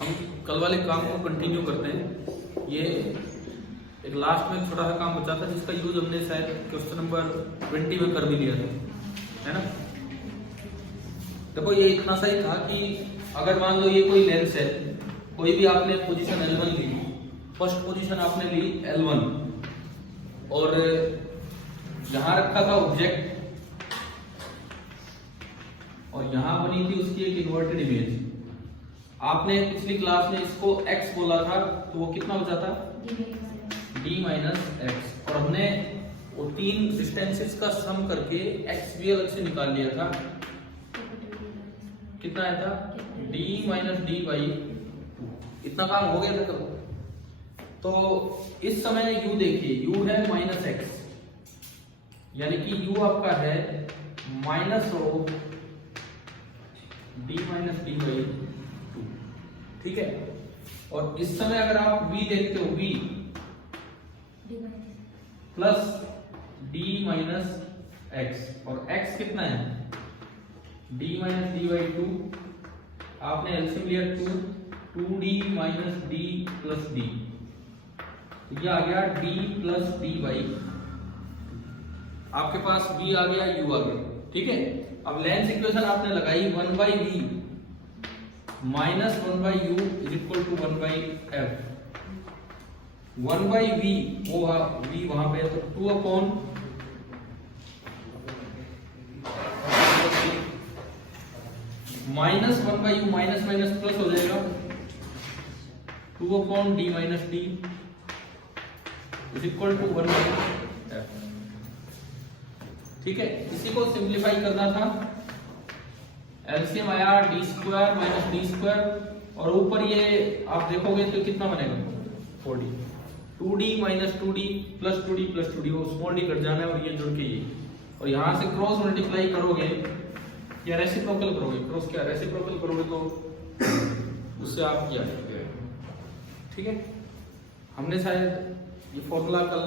हम कल वाले काम को कंटिन्यू करते हैं। ये एक लास्ट में छोटा सा काम बचा था जिसका यूज हमने शायद क्वेश्चन नंबर 20 में कर भी लिया था, है ना। देखो ये इतना सा ही था कि अगर मान लो ये कोई लेंस है, कोई भी आपने पोजीशन L1 ली, फर्स्ट पोजीशन आपने ली L1 और यहां रखा था ऑब्जेक्ट और यहां बनी थी उसकी एक इन्वर्टेड इमेज। आपने पिछली क्लास में इसको x बोला था तो वो कितना बचा था d माइनस एक्स, और हमने वो तीन डिस्टेंसेस का सम करके x भी अलग से निकाल लिया था। कितना आया था d माइनस डी बाई 2। इतना काम हो गया था। तो इस समय u देखिए, u है माइनस एक्स, यानी कि u आपका है minus of d minus D by 2, ठीक है। और इस समय अगर आप v देखते हो, v plus d minus x, और x कितना है d माइनस डी बाई 2। आपने एलसीएम लिया 2d minus d plus d, ये आ गया d प्लस d बाई, आपके पास v आ गया, u आ गया, ठीक है। अब लेंस इक्वेशन आपने लगाई 1 by v minus 1 by u is equal to 1 by f. 1 by v वो v वहां पे है तो 2 upon minus 1 by u, minus minus plus हो जाएगा, 2 upon d minus d is equal to 1 by f, ठीक है। इसी को सिंप्लीफाई करना था, एलसीएम आया d square minus d square, और ऊपर ये आप देखोगे तो कितना बनेगा 4d, 2d minus 2d plus 2d plus 2d, वो स्मॉल डी कट जाना है और ये जुड़ के ये, और यहां से क्रॉस मल्टीप्लाई करोगे या रेसिप्रोकल करोगे, क्रॉस क्या रेसिप्रोकल करोगे तो उससे आप किया, ठीक है। हमने शायद ये फॉर्मूला कल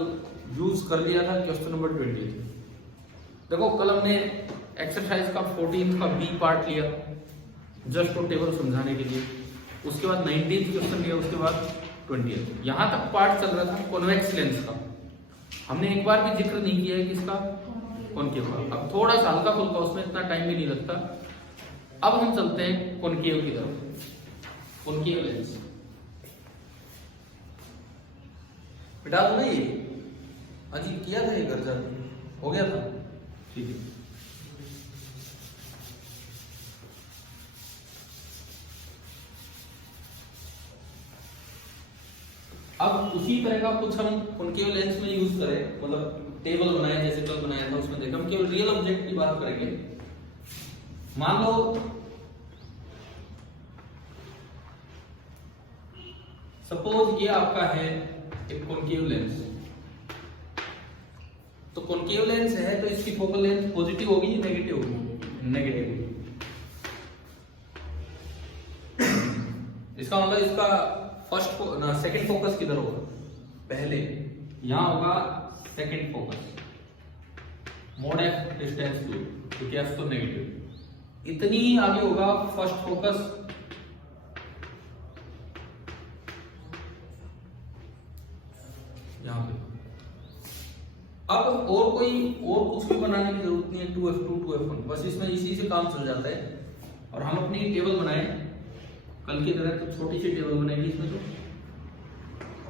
यूज कर लिया था क्वेश्चन नंबर 20। देखो कल हमने एक्सरसाइज का 14 का बी पार्ट लिया जस्ट वो टेबल समझाने के लिए, उसके बाद 19th क्वेश्चन लिया, उसके बाद 20th। यहां तक पार्ट चल रहा था कॉन्वेक्स लेंस का, हमने एक बार भी जिक्र नहीं किया है किसका, कॉनकेव का। अब थोड़ा सा हल्का फुल्का, उसमें इतना टाइम भी नहीं लगता। अब हम चलते हैं कॉनकेव की तरफ, कॉनकेव लेंस बिठा दो ना, ये अजी किया था, ये घर जाके हो गया था, ठीक है। अब उसी तरह का कुछ हम कॉनकेव लेंस में यूज करें, मतलब टेबल बनाए जैसे कल बनाया था, उसमें देखा हम केवल रियल ऑब्जेक्ट की बात करेंगे। मान लो सपोज ये आपका है एक कॉनकेव लेंस, तो कॉनकेव लेंस है तो इसकी फोकल लेंथ पॉजिटिव होगी या नेगेटिव होगी, नेगेटिव होगी। इसका मतलब इसका फर्स्ट सेकंड फोकस किधर होगा, पहले यहां होगा second focus, mod f distance two, क्योंकि एफ तो नेगेटिव, इतनी ही आगे होगा फर्स्ट फोकस, यहां पे। अब और कुछ भी बनाने की जरूरत नहीं है, 2f2 2f1, बस इसमें इसी से काम चल जाता है। और हम अपनी टेबल बनाए कल की तरह, तो छोटी सी टेबल बनेगी इसमें, तो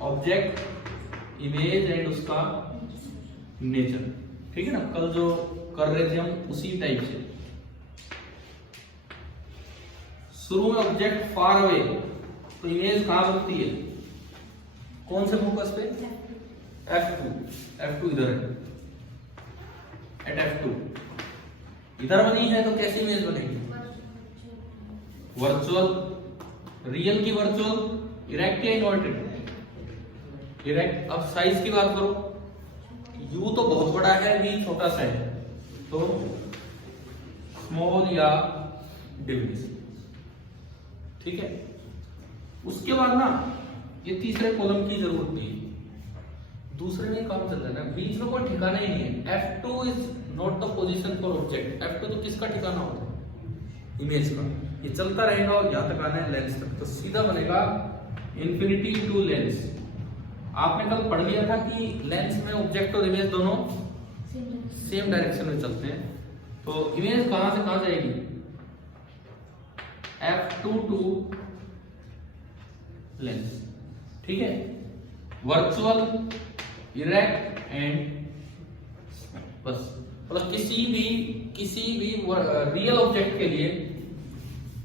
ऑब्जेक्ट इमेज एंड उसका नेचर, ठीक है ना, कल जो कर रहे थे हम उसी टाइप से। शुरू में ऑब्जेक्ट फार अवे, तो इमेज कहां बनती है, कौन से फोकस पे, F2 इधर है, एट F2 इधर बनी है, तो कैसी इमेज बनेगी, वर्चुअल, रियल की वर्चुअल, इरेक्ट या इन्वर्टेड, इरेक्ट। अब साइज की बात करो, U तो बहुत बड़ा है, V छोटा सा है, तो स्मॉल या डिविनिस, ठीक है। उसके बाद ना ये तीसरे कॉलम की जरूरत नहीं, दूसरे में काम चल रहा है, बीच में कोई ठिकाना ही नहीं है। F2 is not the position for object, F2 तो किसका ठिकाना होता है, इमेज का। ये चलता रहेगा और यहाँ तक आना है लेंस तक, तो सीधा बनेगा इन्फिनिटी टू लेंस। आपने कल पढ़ लिया था कि लेंस में ऑब्जेक्ट और इमेज दोनों सेम डायरेक्शन में चलते हैं, तो इमेज कहां से कहां जाएगी, F2 टू लेंस, ठीक है। वर्चुअल, इरेक्ट एंड बस, मतलब किसी भी रियल ऑब्जेक्ट के लिए,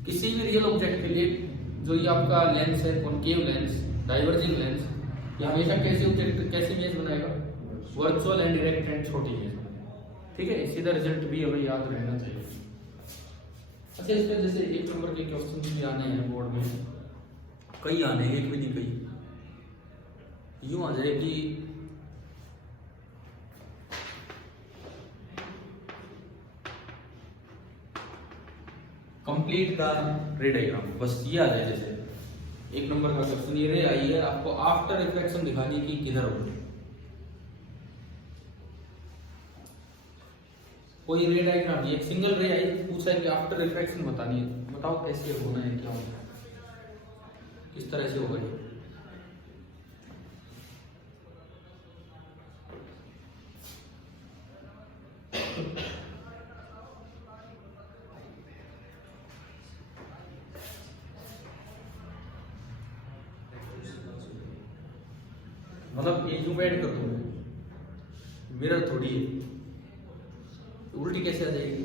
किसी भी रियल ऑब्जेक्ट के लिए जो ये आपका लेंस है, कॉनकेव लेंस, डाइवर्जिंग लेंस, ये हमेशा कैसे ऑब्जेक्ट, कैसी इमेज बनाएगा, वर्चुअल एंड इरेक्ट एंड छोटी इमेज, ठीक है। सीधा रिजल्ट भी हमें याद रहना चाहिए। अच्छा, इस पर जैसे 1 नंबर के क्वेश्चन भी आने हैं बोर्ड में, कई आने हैं, एक भी नहीं कई, यूं आ जाए कि कंप्लीट का रे डायग्राम, बस ये आ जाए। जैसे 1 नंबर का क्वेश्चन ये रे आई है, आपको आफ्टर रिफ्लेक्शन दिखानी कि किधर होगी, कोई रे डायग्राम, ये एक सिंगल रे आई, पूछा है कि आफ्टर रिफ्लेक्शन बतानी है, बताओ कैसे होना है, क्या होना है, किस तरह से होगा ये। मतलब ये क्यों ऐड कर दूं, मिरर थोड़ी है, उल्टी कैसे आ जाएगी।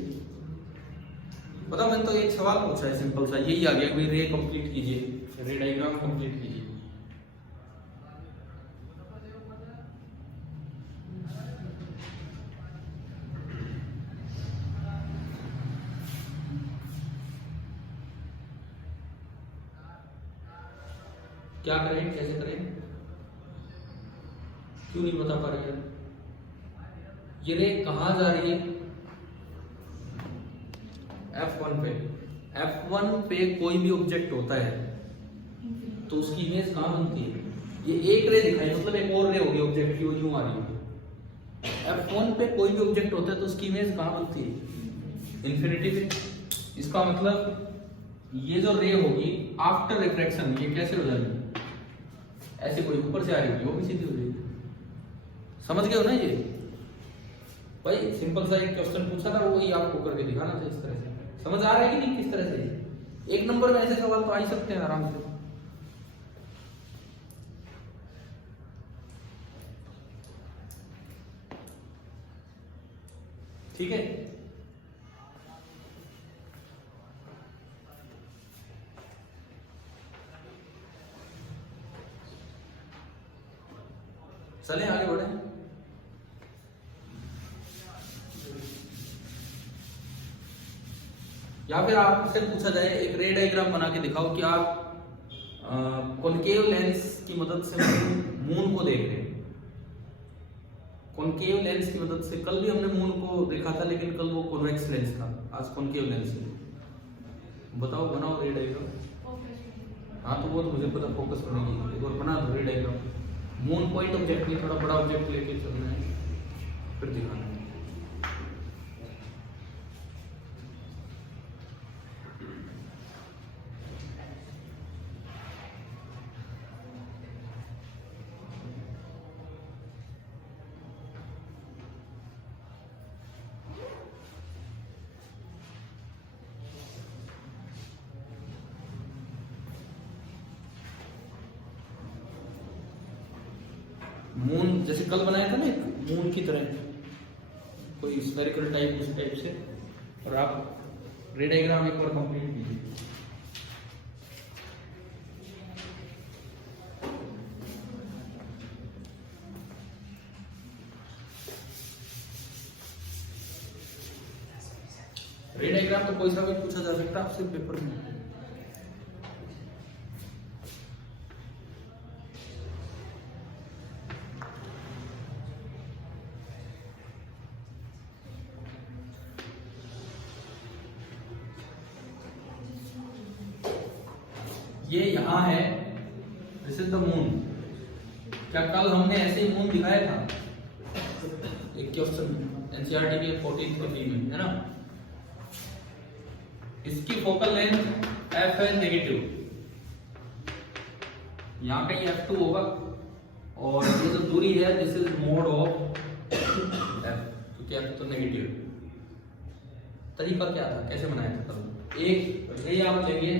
पता, मैंने तो एक सवाल पूछा है सिंपल सा, यही आ गया, कोई रे कंप्लीट कीजिए, रे डायग्राम कंप्लीट कीजिए। क्या करें, कैसे करें, क्यों नहीं बता पा रही है। ये रे कहां जा रही है, F1 पे, F1 पे कोई भी ऑब्जेक्ट होता है तो उसकी इमेज कहां बनती है, ये एक रे दिखाई, मतलब एक और रे होगी ऑब्जेक्ट की, वो यूं आ रही होगी। F1 पे कोई भी ऑब्जेक्ट होता है तो उसकी इमेज कहां बनती है, इन्फिनिटी पे। इसका मतलब ये जो रे होगी आफ्टर रिफ्रैक्शन, ये कैसे हो जाएगी, ऐसे कोई ऊपर से आ रही होगी, वो भी सीधी हो जाएगी। समझ गए हो ना ये भाई, सिंपल सा एक क्वेश्चन पूछा था, वही आपको करके दिखाना था इस तरह से। समझ आ रहा है कि नहीं किस तरह से, 1 नंबर में ऐसे सवाल तो आ ही सकते हैं आराम से। ठीक है, चले आगे बढ़े। या फिर आपसे पूछा जाए, एक रे डायग्राम बना के दिखाओ कि आप कॉनकेव लेंस की मदद से मून को देख रहे हैं। कॉनकेव लेंस की मदद से, कल भी हमने मून को देखा था, लेकिन कल वो कॉन्वेक्स लेंस था, आज कॉनकेव लेंस है। बताओ, बनाओ रे डायग्राम। हाँ, तो वो तो मुझे पता, फोकस करेंगे, एक और बना दो रे डायग्राम। मून पॉइंट ऑब्जेक्ट में थोड़ा बड़ा ऑब्जेक्ट लेके चलना है, फिर दिखाना है। मून जैसे कल बनाया था ना, मून की तरह कोई स्फेरिकल टाइप, उस टाइप से, और आप रे डायग्राम एक बार कंप्लीट कीजिए। रे डायग्राम तो कोई सा भी पूछा जा सकता है आपसे पेपर में। ये यहाँ है, दिस इज द मून। क्या कल हमने ऐसे ही मून दिखाया था, एक क्वेश्चन एनसीईआरटी के 14th पेज में, है ना। इसकी फोकल लेंथ f है नेगेटिव, यहाँ कहीं f2 होगा और ये जो दूरी है this is mode of f, क्योंकि f तो नेगेटिव। तरीका क्या था, कैसे बनाया था? एक रे आप लेंगे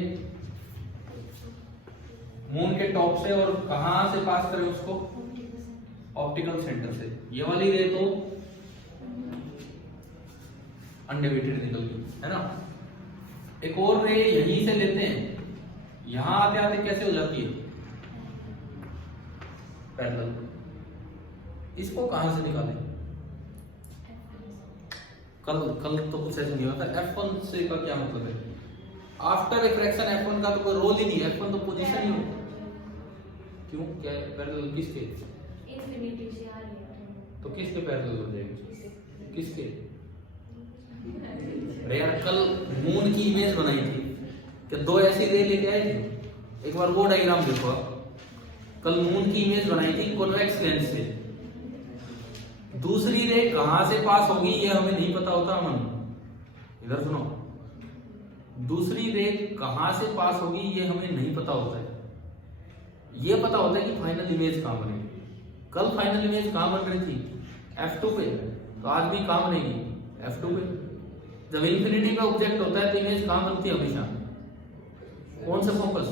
मून के टॉप से और कहां से पास करें उसको? ऑप्टिकल सेंटर से। ये वाली रे तो अनडिवाइडेड निकल गई है ना। एक और रे यहीं से लेते हैं, यहां आते आते कैसे हो जाती है? पैरेलल। इसको कहां से निकालें? कल तो कुछ ऐसा नहीं होता। F1 से का क्या मतलब है? आफ्टर रिफ्रैक्शन F1 का तो कोई रोल ही नहीं है, F1 तो पोजीशन ही होता है। क्यों? क्या है? पैरेलल किसके? इंफिनिटी से आ रही है तो किसके पैरेलल हो जाएगी? किसके? अरे यार कल मून की इमेज बनाई थी, क्या दो ऐसी रे लेके आए थे? एक बार वो डायग्राम देखो आप। कल मून की इमेज बनाई थी कॉन्वेक्स लेंस से। दूसरी रे कहां से पास होगी ये हमें नहीं पता होता। अमन इधर सुनो, दूसरी रे कहां से पास होगी ये हमें नहीं पता होता है। ये पता होता है कि फाइनल इमेज कहां बनेगी। कल फाइनल इमेज कहां बन रही थी? F2 पे, तो आज भी कहां बनेगी? F2 पे। जब इंफिनिटी पे ऑब्जेक्ट होता है तो इमेज कहां बनती है हमेशा? कौन सा फोकस?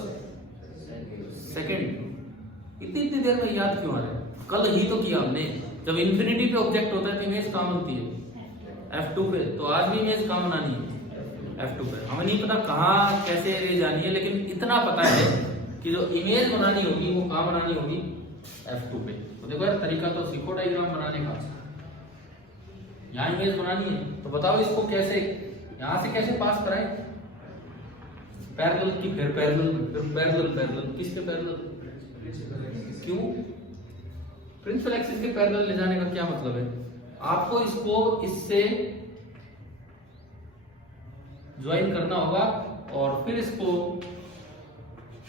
सेकंड। इतनी देर में याद क्यों आ रहा है? कल ही तो किया हमने। जब इंफिनिटी पे ऑब्जेक्ट होता है तो इमेज कहां बनती है? F2 पे। तो आज भी इमेज कहां बनानी है? F2 पे। हमें नहीं पता कहां कैसे रे जानी है, लेकिन इतना पता है कि जो इमेज बनानी होगी वो कहां बनानी होगी? F2 पे। तो देखो यार तरीका तो सीखो डायग्राम बनाने का। यहाँ इमेज बनानी है तो बताओ इसको कैसे, यहां से कैसे पास कराएं? पैरेलल की, फिर पैरेलल, फिर पैरेलल, पैरेलल किसके पैरेलल? क्यों? प्रिंसिपल एक्सिस के पैरेलल ले जाने का क्या मतलब है? आपको इसको इससे ज्वाइन करना होगा और फिर इसको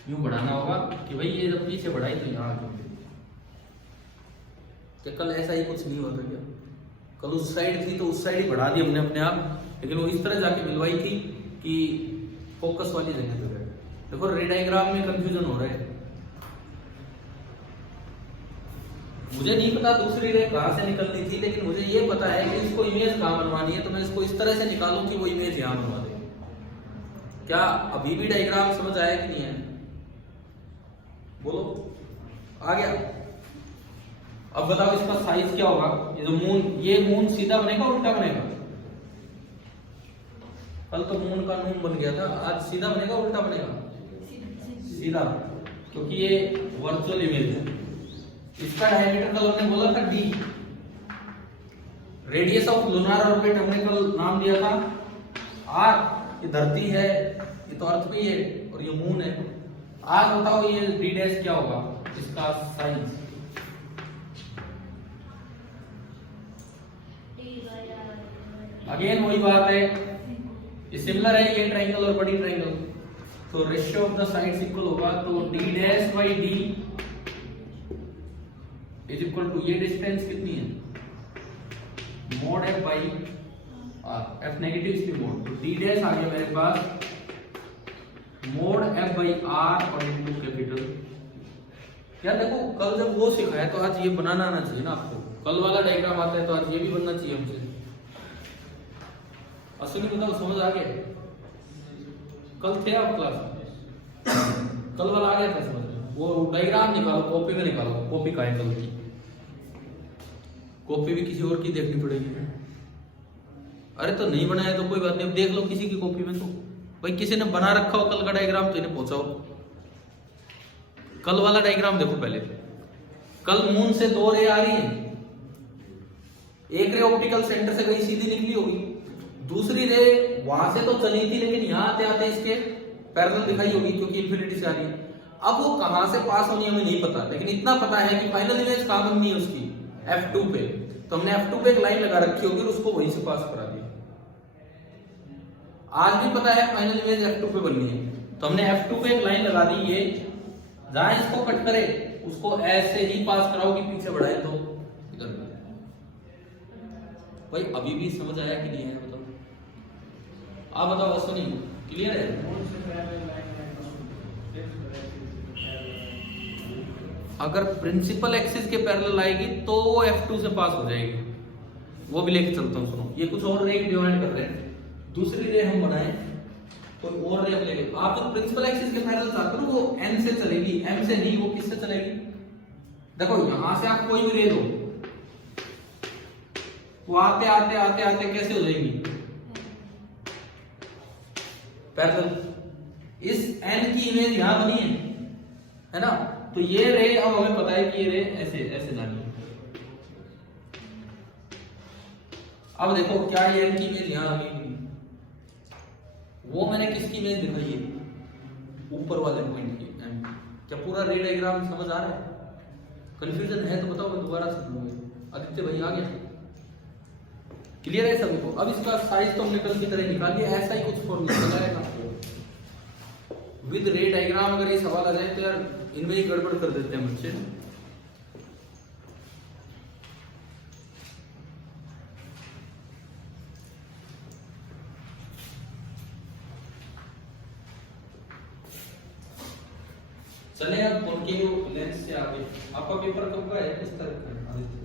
यूं बढ़ाना होगा कि भाई ये जब पीछे बढ़ाई तो यहां आ जाए। क्या कल ऐसा ही कुछ नहीं होता क्या? कल उस साइड थी तो उस साइड ही बढ़ा दी हमने अपने आप, लेकिन वो इस तरह जाके मिलवाई थी कि फोकस वाली जगह पे गए। देखो रे डायग्राम में कंफ्यूजन हो रहा है। मुझे नहीं पता दूसरी रे कहां से निकलनी थी, लेकिन मुझे ये पता है कि इसको इमेज कहां बनवानी है, तो मैं इसको इस तरह से निकालूं कि वो इमेज यहां बनवा दे। क्या अभी भी डायग्राम समझ आया कि नहीं है? बोलो, आ गया? अब बताओ इसका साइज क्या होगा? ये जो मून, ये मून सीधा बनेगा उल्टा बनेगा? कल तो मून का नून बन गया था, आज सीधा बनेगा उल्टा बनेगा? सीधा, क्योंकि ये वर्चुअल इमेज है। इसका डायमीटर कल हमने बोला था d, radius of lunar orbit हमने कल नाम दिया था r। ये धरती है, ये तो अर्थ भी है और ये मून है। आज बताओ ये d डैश क्या होगा, इसका साइज? अगेन वही बात है, ये सिमिलर है ये ट्रायंगल और बड़ी ट्रायंगल, तो ratio of the sides equal होगा। तो d dash by d is equal to, ये डिस्टेंस कितनी है? Mod f by r, f negative इसकी मोड, तो d डैश आ गया मेरे पास मोड f बाई r और इनटू कैपिटल। यार देखो कल जब वो सिखाया तो आज ये बनाना आना चाहिए ना आपको। कल वाला डायग्राम आता है तो आज ये भी बनना चाहिए हमसे। असली बताओ समझ आ गया? कल थे आप क्लास में? कल वाला आ गया था समझ? वो डायग्राम निकालो, कॉपी में निकालो। कॉपी का है कल की, कॉपी भी किसी और की देखनी पड़ेगी। अरे तो नहीं बनाया तो कोई बात नहीं, अब देख लो किसी की कॉपी में। तो भाई किसी ने बना रखा हो कल का डायग्राम तो इन्हें पहुंचाओ। कल वाला डायग्राम देखो पहले। कल मून से दो रे आ रही है, एक रे ऑप्टिकल सेंटर से गई सीधी निकली होगी, दूसरी रे वहां से तो चली थी लेकिन यहां आते आते इसके पैरेलल दिखाई होगी क्योंकि इंफिनिटी से आ रही है। अब वो कहां से पास होनी हमें नहीं पता, लेकिन इतना पता है कि फाइनल इमेज कहां बननी है उसकी? F2 पे। तो हमने F2 पे एक लाइन लगा रखी होगी और उसको वहीं से पास करा दिया। आज भी पता है फाइनल इमेज F2 पे बननी है, तो हमने F2 पे एक लाइन लगा दी। ये जहां इसको कट करे उसको ऐसे ही पास कराओ कि पीछे बढ़ाए तो इधर। भाई अभी भी समझ आया कि नहीं है? बताओ, आप बताओ। अश्विनी क्लियर है? अगर प्रिंसिपल एक्सिस के पैरेलल आएगी तो वो F2 से पास हो जाएगी। वो भी लेके चलता हूँ। सुनो, ये कुछ और रे डिवाइड कर रहे हैं, दूसरी रे हम बनाए, कोई और रे ले लो। आप जो प्रिंसिपल एक्सिस के पैरेलल चाहते हो वो N से चलेगी, M से नहीं, वो किससे चलेगी? देखो यहां से आप कोई भी रे दो, वो आते आते आते आते कैसे हो जाएगी? पैरेलल। इस N की इमेज यहां बनी है ना? तो ये रे अब हमें पता है कि ये रे ऐसे ऐसे जानी है। अब देखो क्या ये N की इमेज यहां लगी हुई, वो मैंने किसकी इमेज दिखाई है? ऊपर वाले पॉइंट की M। क्या पूरा रे डायग्राम समझ आ रहा है? कंफ्यूजन है तो बताओ, मैं दोबारा से बोलूंगा। आदित्य भाई आ गया? क्लियर है सभी को? अब इसका साइज तो हमने कल की तरह निकाल लिया, ऐसा ही कुछ फॉर्मूला लगाएगा विद रे डायग्राम। अगर ये सवाल आ जाए तो यार इनमें ही गड़बड़ कर देते हैं बच्चे। चले अब कॉन्केव लेंस से आगे। आपका पेपर कब का है? किस तरह का है आदित्य?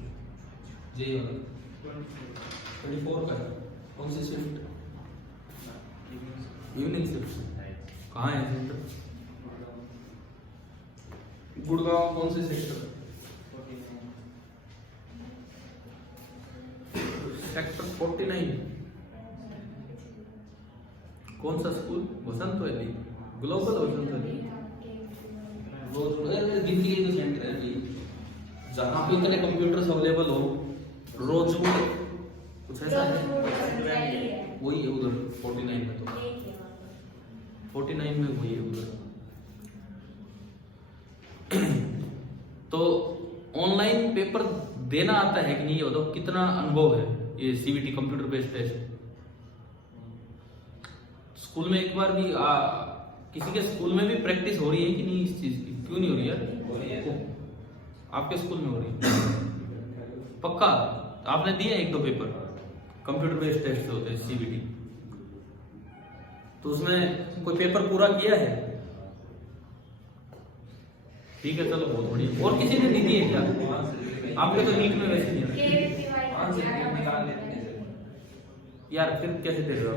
जी 24 का है। कौन सी शिफ्ट? Evening shift. कहाँ है सेंटर? गुड़गांव। कौन से सेक्टर? सेक्टर 49। कौन सा स्कूल? वसंत वैली ग्लोबल वसंत वैली। वो गिनती के सेंटर है जी, जहाँ पे इतने कंप्यूटर्स अवेलेबल हो। रोजवुड कुछ ऐसा है, वही है उधर 49 में। तो 49 में वही है उधर। तो ऑनलाइन पेपर देना आता है कि नहीं, ये बताओ कितना अनुभव है ये CBT computer based test? School में एक बार भी किसी के स्कूल में भी प्रैक्टिस हो रही है कि नहीं इस चीज की? क्यों नहीं हो रही है? आपके स्कूल में हो रही है पक्का? आपने दिए एक दो पेपर कंप्यूटर बेस्ड टेस्ट होते हैं सीवीटी, तो उसमें कोई पेपर पूरा किया है? ठीक है चलो बहुत बढ़िया। और किसी ने नहीं दिए क्या? आपके तो नीट में वैसे नहीं यार, फिर कैसे दे रहे हो?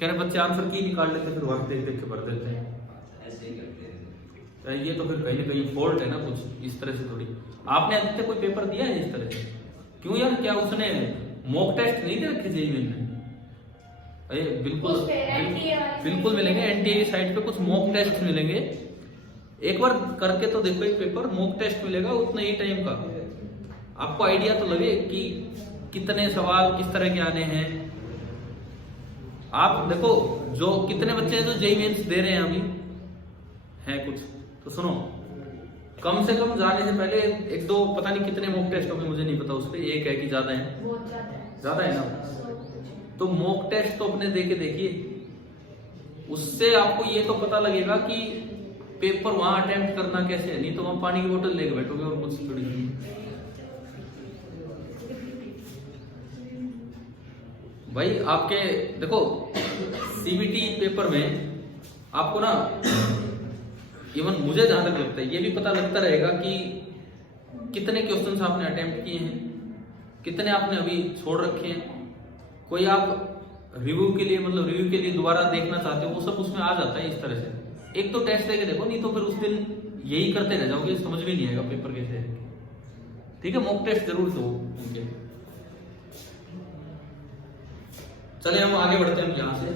कह रहे बच्चे आंसर की निकाल लेते फिर वक्त देख देख के भर देते हैं। ये तो फिर कहीं ना कहीं फॉल्ट है ना कुछ, इस तरह से थोड़ी। आपने आदित्य कोई पेपर दिया है इस तरह से? क्यों यार, क्या उसने मॉक टेस्ट नहीं दे रखे जेईई में? अरे बिल्कुल बिल्कुल मिलेंगे, एनटीए की साइट पे कुछ मॉक टेस्ट मिलेंगे। एक बार करके तो देखो एक पेपर, मॉक टेस्ट मिलेगा उतने ही टाइम का, आपको आइडिया तो लगे कि कितने सवाल किस तरह के आने हैं। आप देखो जो कितने बच्चे हैं जो जेईई मेंस दे रहे हैं अभी हैं कुछ, तो सुनो कम से कम जाने से पहले एक दो, पता नहीं कितने मॉक टेस्ट होंगे मुझे नहीं पता उस पर, एक है कि ज्यादा है? ज्यादा है ना। तो मॉक टेस्ट तो अपने देके देखिए, उससे आपको ये तो पता लगेगा कि पेपर वहां अटेम्प्ट करना कैसे है। नहीं तो वहां पानी की बोतल लेके बैठोगे और कुछ थोड़ी नहीं। भाई आपके देखो सीबीटी पेपर में आपको ना, इवन मुझे जहां तक लगता है ये भी पता लगता रहेगा कि कितने क्वेश्चंस आपने अटेम्प्ट किए हैं, कितने आपने अभी छोड़ रखे हैं। कोई आप रिव्यू के लिए, मतलब रिव्यू के लिए दोबारा देखना चाहते हो, वो सब उसमें आ जाता है इस तरह से। एक तो टेस्ट देके देखो, नहीं तो फिर उस दिन यही करते रह जाओगे, समझ में नहीं आएगा पेपर कैसे है। ठीक है, मॉक टेस्ट जरूर दो उनके। चले हम आगे बढ़ते हैं यहां से।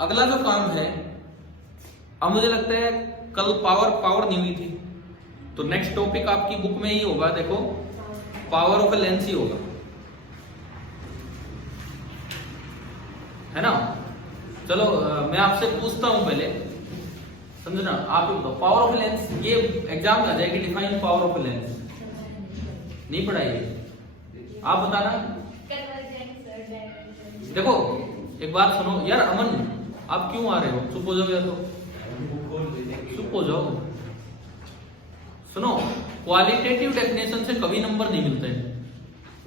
अगला जो काम है, अब मुझे लगता है कल पावर नहीं हुई थी, तो नेक्स्ट टॉपिक आपकी बुक में ही होगा। देखो पावर ऑफ ए लेंस ही होगा, है ना। चलो मैं आपसे पूछता हूं पहले, समझना आप पावर ऑफ ए लेंस, ये एग्जाम में आ जाएगी। Define power of a lens, नहीं पढ़ाइए आप बताना। देखो एक बात सुनो यार, अमन आप क्यों आ रहे हो? चुप हो जाओ या तो चुप हो जाओ। सुनो, क्वालिटेटिव डेफिनेशन से कभी नंबर नहीं मिलते हैं,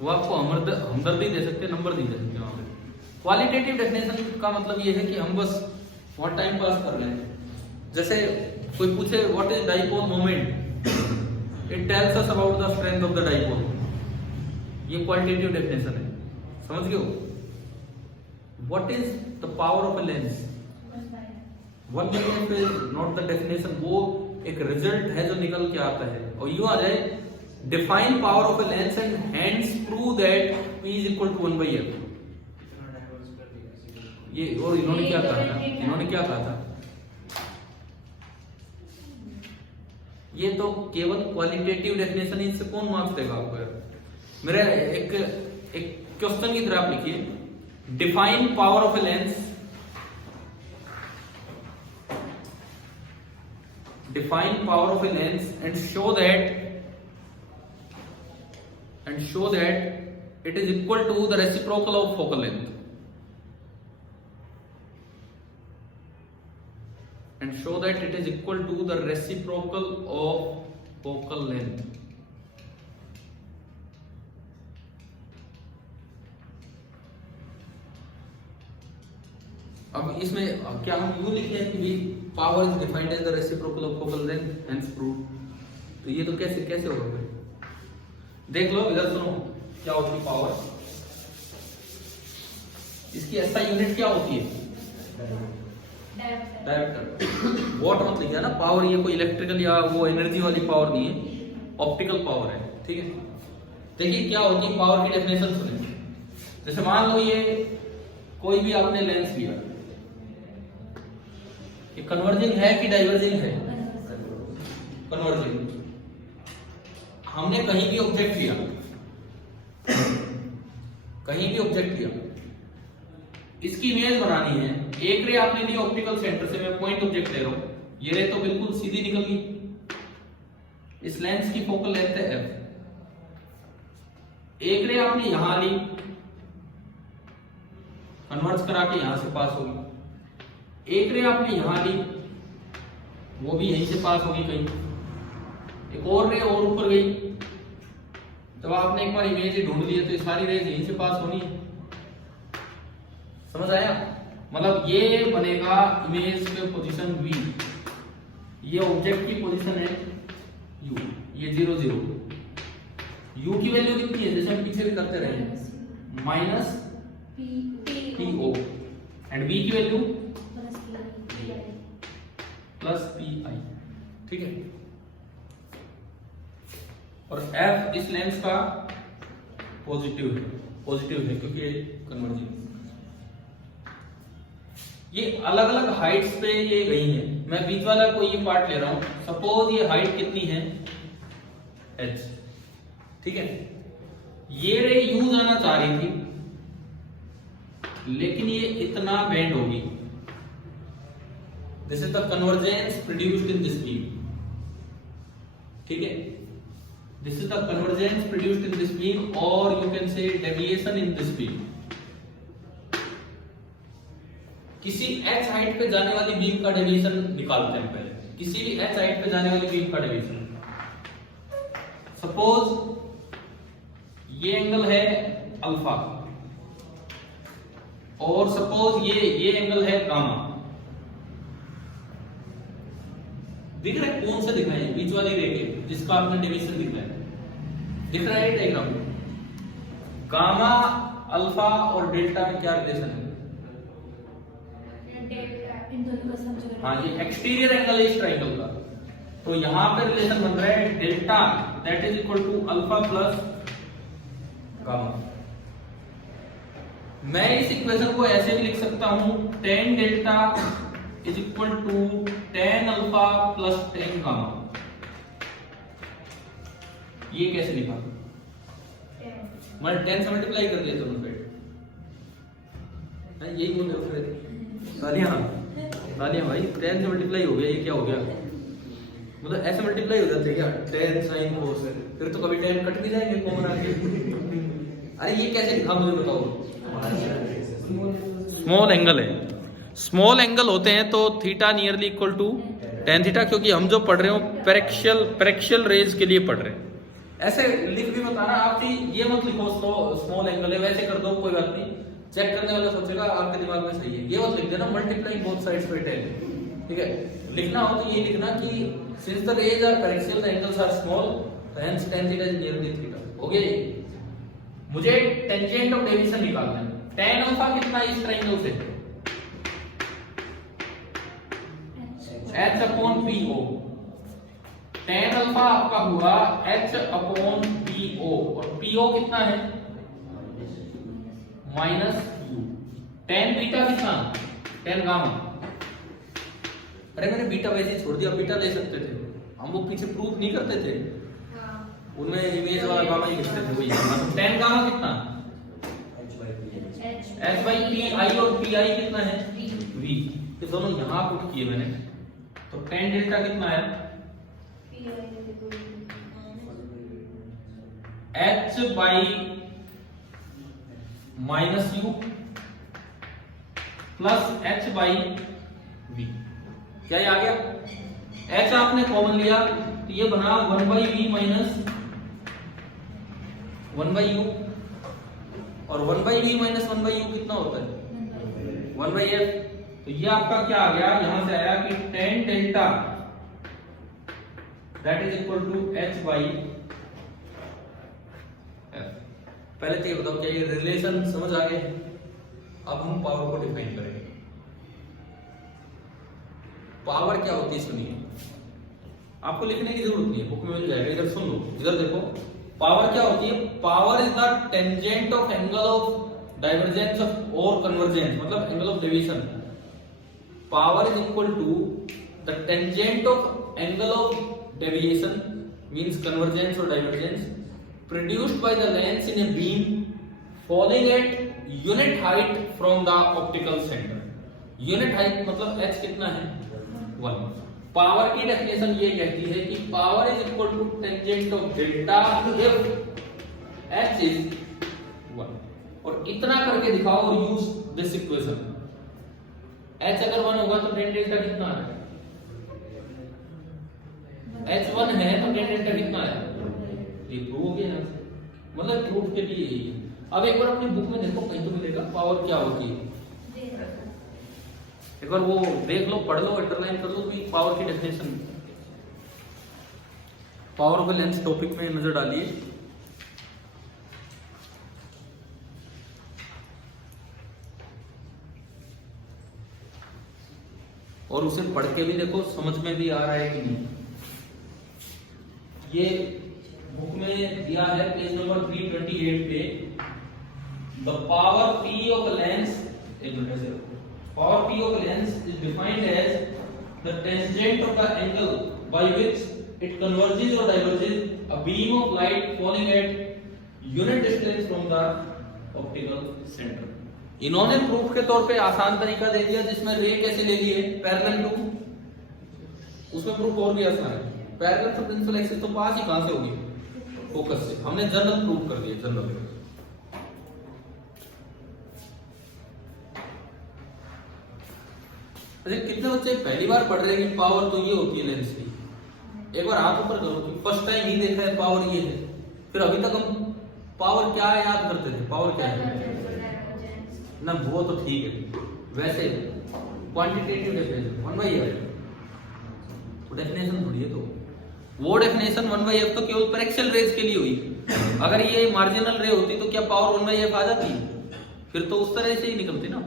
वो आपको हमदर्दी दे सकते हैं, नंबर नहीं दे सकते वहां पे। क्वालिटेटिव डेफिनेशन का मतलब ये है कि हम बस बहुत टाइम पास कर रहे हैं। जैसे कोई पूछे what is dipole moment, it tells us about the strength of the dipole, ये क्वालिटेटिव डेफिनेशन है, समझ गए हो। What is the power of a lens, 1 by is not the definition, वो एक रिजल्ट है जो निकल के आता है। और यूं आ जाए define power of a lens and hence prove that P is equal to 1 by F। ये और इन्होंने क्या कहा था, इन्होंने क्या कहा था, ये तो केवल क्वालिटेटिव डेफिनेशन, इससे कौन मार्क्स देगा आपको यार। मेरा एक क्वेश्चन की तरह आप लिखिए, define power of a lens, define power of a lens and show that it is equal to the reciprocal of focal length, and show that it is equal to the reciprocal of focal length. अब इसमें क्या हम यूं लिख रहे हैं कि power is defined as the reciprocal of focal length hence prove, तो ये तो कैसे होगा भाई, देख लो इधर सुनो, क्या होती है पावर, इसकी एसआई यूनिट क्या होती है, डायोप्टर। वॉट मत लिखिए ना, पावर ये कोई इलेक्ट्रिकल या वो एनर्जी वाली पावर नहीं है, ऑप्टिकल पावर है, ठीक है। देखिए क्या होती है पावर की डेफिनेशन सुनिए। जैसे मान लो ये कोई भी आपने लेंस लिया, ये कन्वर्जिंग है कि डाइवर्जिंग है, कन्वर्जिंग। हमने कहीं भी ऑब्जेक्ट लिया, कहीं भी ऑब्जेक्ट लिया, इसकी इमेज बनानी है, एक रे आपने ली ऑप्टिकल सेंटर से, मैं पॉइंट ऑब्जेक्ट ले रहा हूं, ये रे तो बिल्कुल सीधी निकल गई, इस लेंस की फोकल लेंथ है f, एक रे आपने यहां ली, कन्वर्ज करा के यहां से पास होगी, एक रे आपने यहां ली, वो भी यहीं से पास होगी कहीं, एक और रे और ऊपर गई, जब आपने एक बार इमेज ढूंढ लिया तो ये सारी रेज यहीं से पास होनी है, समझ आया। मतलब ये बनेगा इमेज के पोजीशन V, ये ऑब्जेक्ट की पोजीशन है U, ये 0 0, U की वैल्यू कितनी है, जैसे हम पीछे भी करते रहे, माइनस PO, एंड V की वैल्यू प्लस PI, ठीक है। और F इस लेंस का पॉजिटिव है क्योंकि ये कन्वर्जिंग। ये अलग अलग हाइट्स पे ये गई है, मैं बीच वाला को ये पार्ट ले रहा हूं, सपोज ये हाइट कितनी है h, ठीक है। ये रे यू जाना चाह रही थी, लेकिन ये इतना बेंड होगी, this is the convergence produced in this beam, ठीक है। This is the convergence produced in this beam, or you can say deviation in this beam. किसी h हाइट पे जाने वाली बीम का डेविएशन निकालते हैं पहले, किसी भी h हाइट पे जाने वाली बीम का डेविएशन। सपोज ये एंगल है अल्फा, और सपोज ये एंगल है गामा, दिख रहा है कौन सा दिख रहा है, बीच वाली रेखा जिसका आपने डेविएशन दिख रहा है, दिख रहा है डायग्राम में। गामा, अल्फा और डेल्टा में क्या रिलेशन है, हाँ ये एक्सटीरियर एंगल है इस ट्राइंगल का, तो यहां पे रिलेशन बन रहा है delta that is equal to alpha plus gamma. मैं इस इक्वेशन को ऐसे भी लिख सकता हूं, tan delta is equal to tan alpha plus tan gamma. ये कैसे लिखा, मैंने 10 से मल्टीप्लाई कर दिया दोनों पे, यही बोल रहे हो तालियां भाई, 10 से मल्टीप्लाई हो गया, ये क्या हो गया, मतलब ऐसे मल्टीप्लाई हो जाते क्या, 10 sin cos, फिर तो कभी 10 कट भी जाएंगे कॉमन आके। अरे ये कैसे लिखा मुझे बताओ, स्मॉल एंगल है, स्मॉल एंगल होते हैं तो theta nearly equal to tan theta, क्योंकि हम जो पढ़ रहे हो पेरेक्शियल रेज के लिए पढ़ रहे हैं। ऐसे लिख भी बताना आप, ये मत लिखो स्मॉल एंगल है, वैसे कर दो कोई बात नहीं, चेक करने वाला सोचेगा आपके दिमाग में सही है, ये मत लिख देना मल्टीप्लाइंग बोथ साइड्स बाय 10। ठीक है, लिखना हो तो ये लिखना कि since the rays are parallel the angles are small hence tan theta is nearly theta. हो गया ये। मुझे टेंजेंट ऑफ डेविएशन निकालना है। tan अल्फा कितना है इस ट्रायंगल से? h upon PO। tan alpha आपका हुआ h अपॉन PO और PO कितना है? Minus U। tan बीटा कितना? tan gamma. अरे मैंने बीटा वैसे ही छोड़ दिया, बीटा ले सकते थे हम, वो पीछे प्रूफ नहीं करते थे, उनमें इमेज वाला गामा ही लिखते थे वही। tan गामा कितना? h by pi और pi कितना है? v। ये दोनों यहां पुट किए मैंने, तो tan डेल्टा कितना है? h by minus u plus h by v। क्या ये आ गया? h आपने कॉमन लिया तो ये बना 1 by v minus 1 by u, और 1 by v minus 1 by u कितना होता है? 1 by f। तो ये आपका क्या आ गया? यहां से आया कि tan delta that is equal to h by f। पहले तो ये बताओ क्या ये रिलेशन समझ आ गए? अब हम पावर को डिफाइन करेंगे। पावर क्या होती है सुनिए, आपको लिखने की जरूरत नहीं है, बुक में मिल जाएगा, इधर सुन लो, इधर देखो। पावर क्या होती है? Power is the tangent of angle of divergence of और कन्वर्जेंस, मतलब angle of deviation. Power is equal to the tangent of angle of deviation means convergence और divergence produced by the lens in a beam falling at unit height from the optical centre. Unit height मतलब h कितना है? 1। Power की definition ये कहती है कि power is equal to tangent of delta if h is 1। और इतना करके दिखाओ और यूज दिस इक्वेशन। h अगर 1 होगा तो tan डेल्टा कितना है? h 1 है तो tan डेल्टा कितना है? ये प्रूव हो गया, मतलब प्रूफ के लिए यही है। अब एक बार अपनी बुक में देखो, कहीं तो मिलेगा पावर क्या होती है, एक बार वो देख लो, पढ़ लो, अंडरलाइन कर लो कि पावर की डेफिनेशन। पावर को लेंस टॉपिक में नजर डालिए। और उसे पढ़ के भी देखो समझ में भी आ रहा है कि नहीं। ये बुक में दिया है पेज नंबर 328 पे, the power P of lens, power P of a lens is defined as the tangent of the angle by which it converges or diverges a beam of light falling at unit distance from the optical center। इन्होंने proof के तौर पे आसान तरीका दे दिया जिसमें रे कैसे ले लिए पैरेलल टू, उसमें प्रूफ और भी आसान है। पैरेलल टू प्रिंसिपल एक्सिस तो पास ही कहां से होगी? फोकस से। हमने जनरल प्रूफ कर दिया, जनरल। अरे कितने बच्चे पहली बार पढ़ रहे हैं कि पावर तो ये होती है लेंस की? एक बार हाथ ऊपर करो कि फर्स्ट टाइम ही देखा है पावर ये है। फिर अभी तक हम पावर क्या है याद करते थे, पावर क्या है ना, वो तो ठीक है। वैसे क्वांटिटेटिव डेफिनेशन 1/f, वो डेफिनेशन थोड़ी है, तो वो डेफिनेशन 1/f तो केवल पैरेक्सियल रेज के लिए हुई। अगर ये मार्जिनल रे होती तो क्या पावर 1/f आ जाती? फिर तो उस तरह से ही निकलती ना।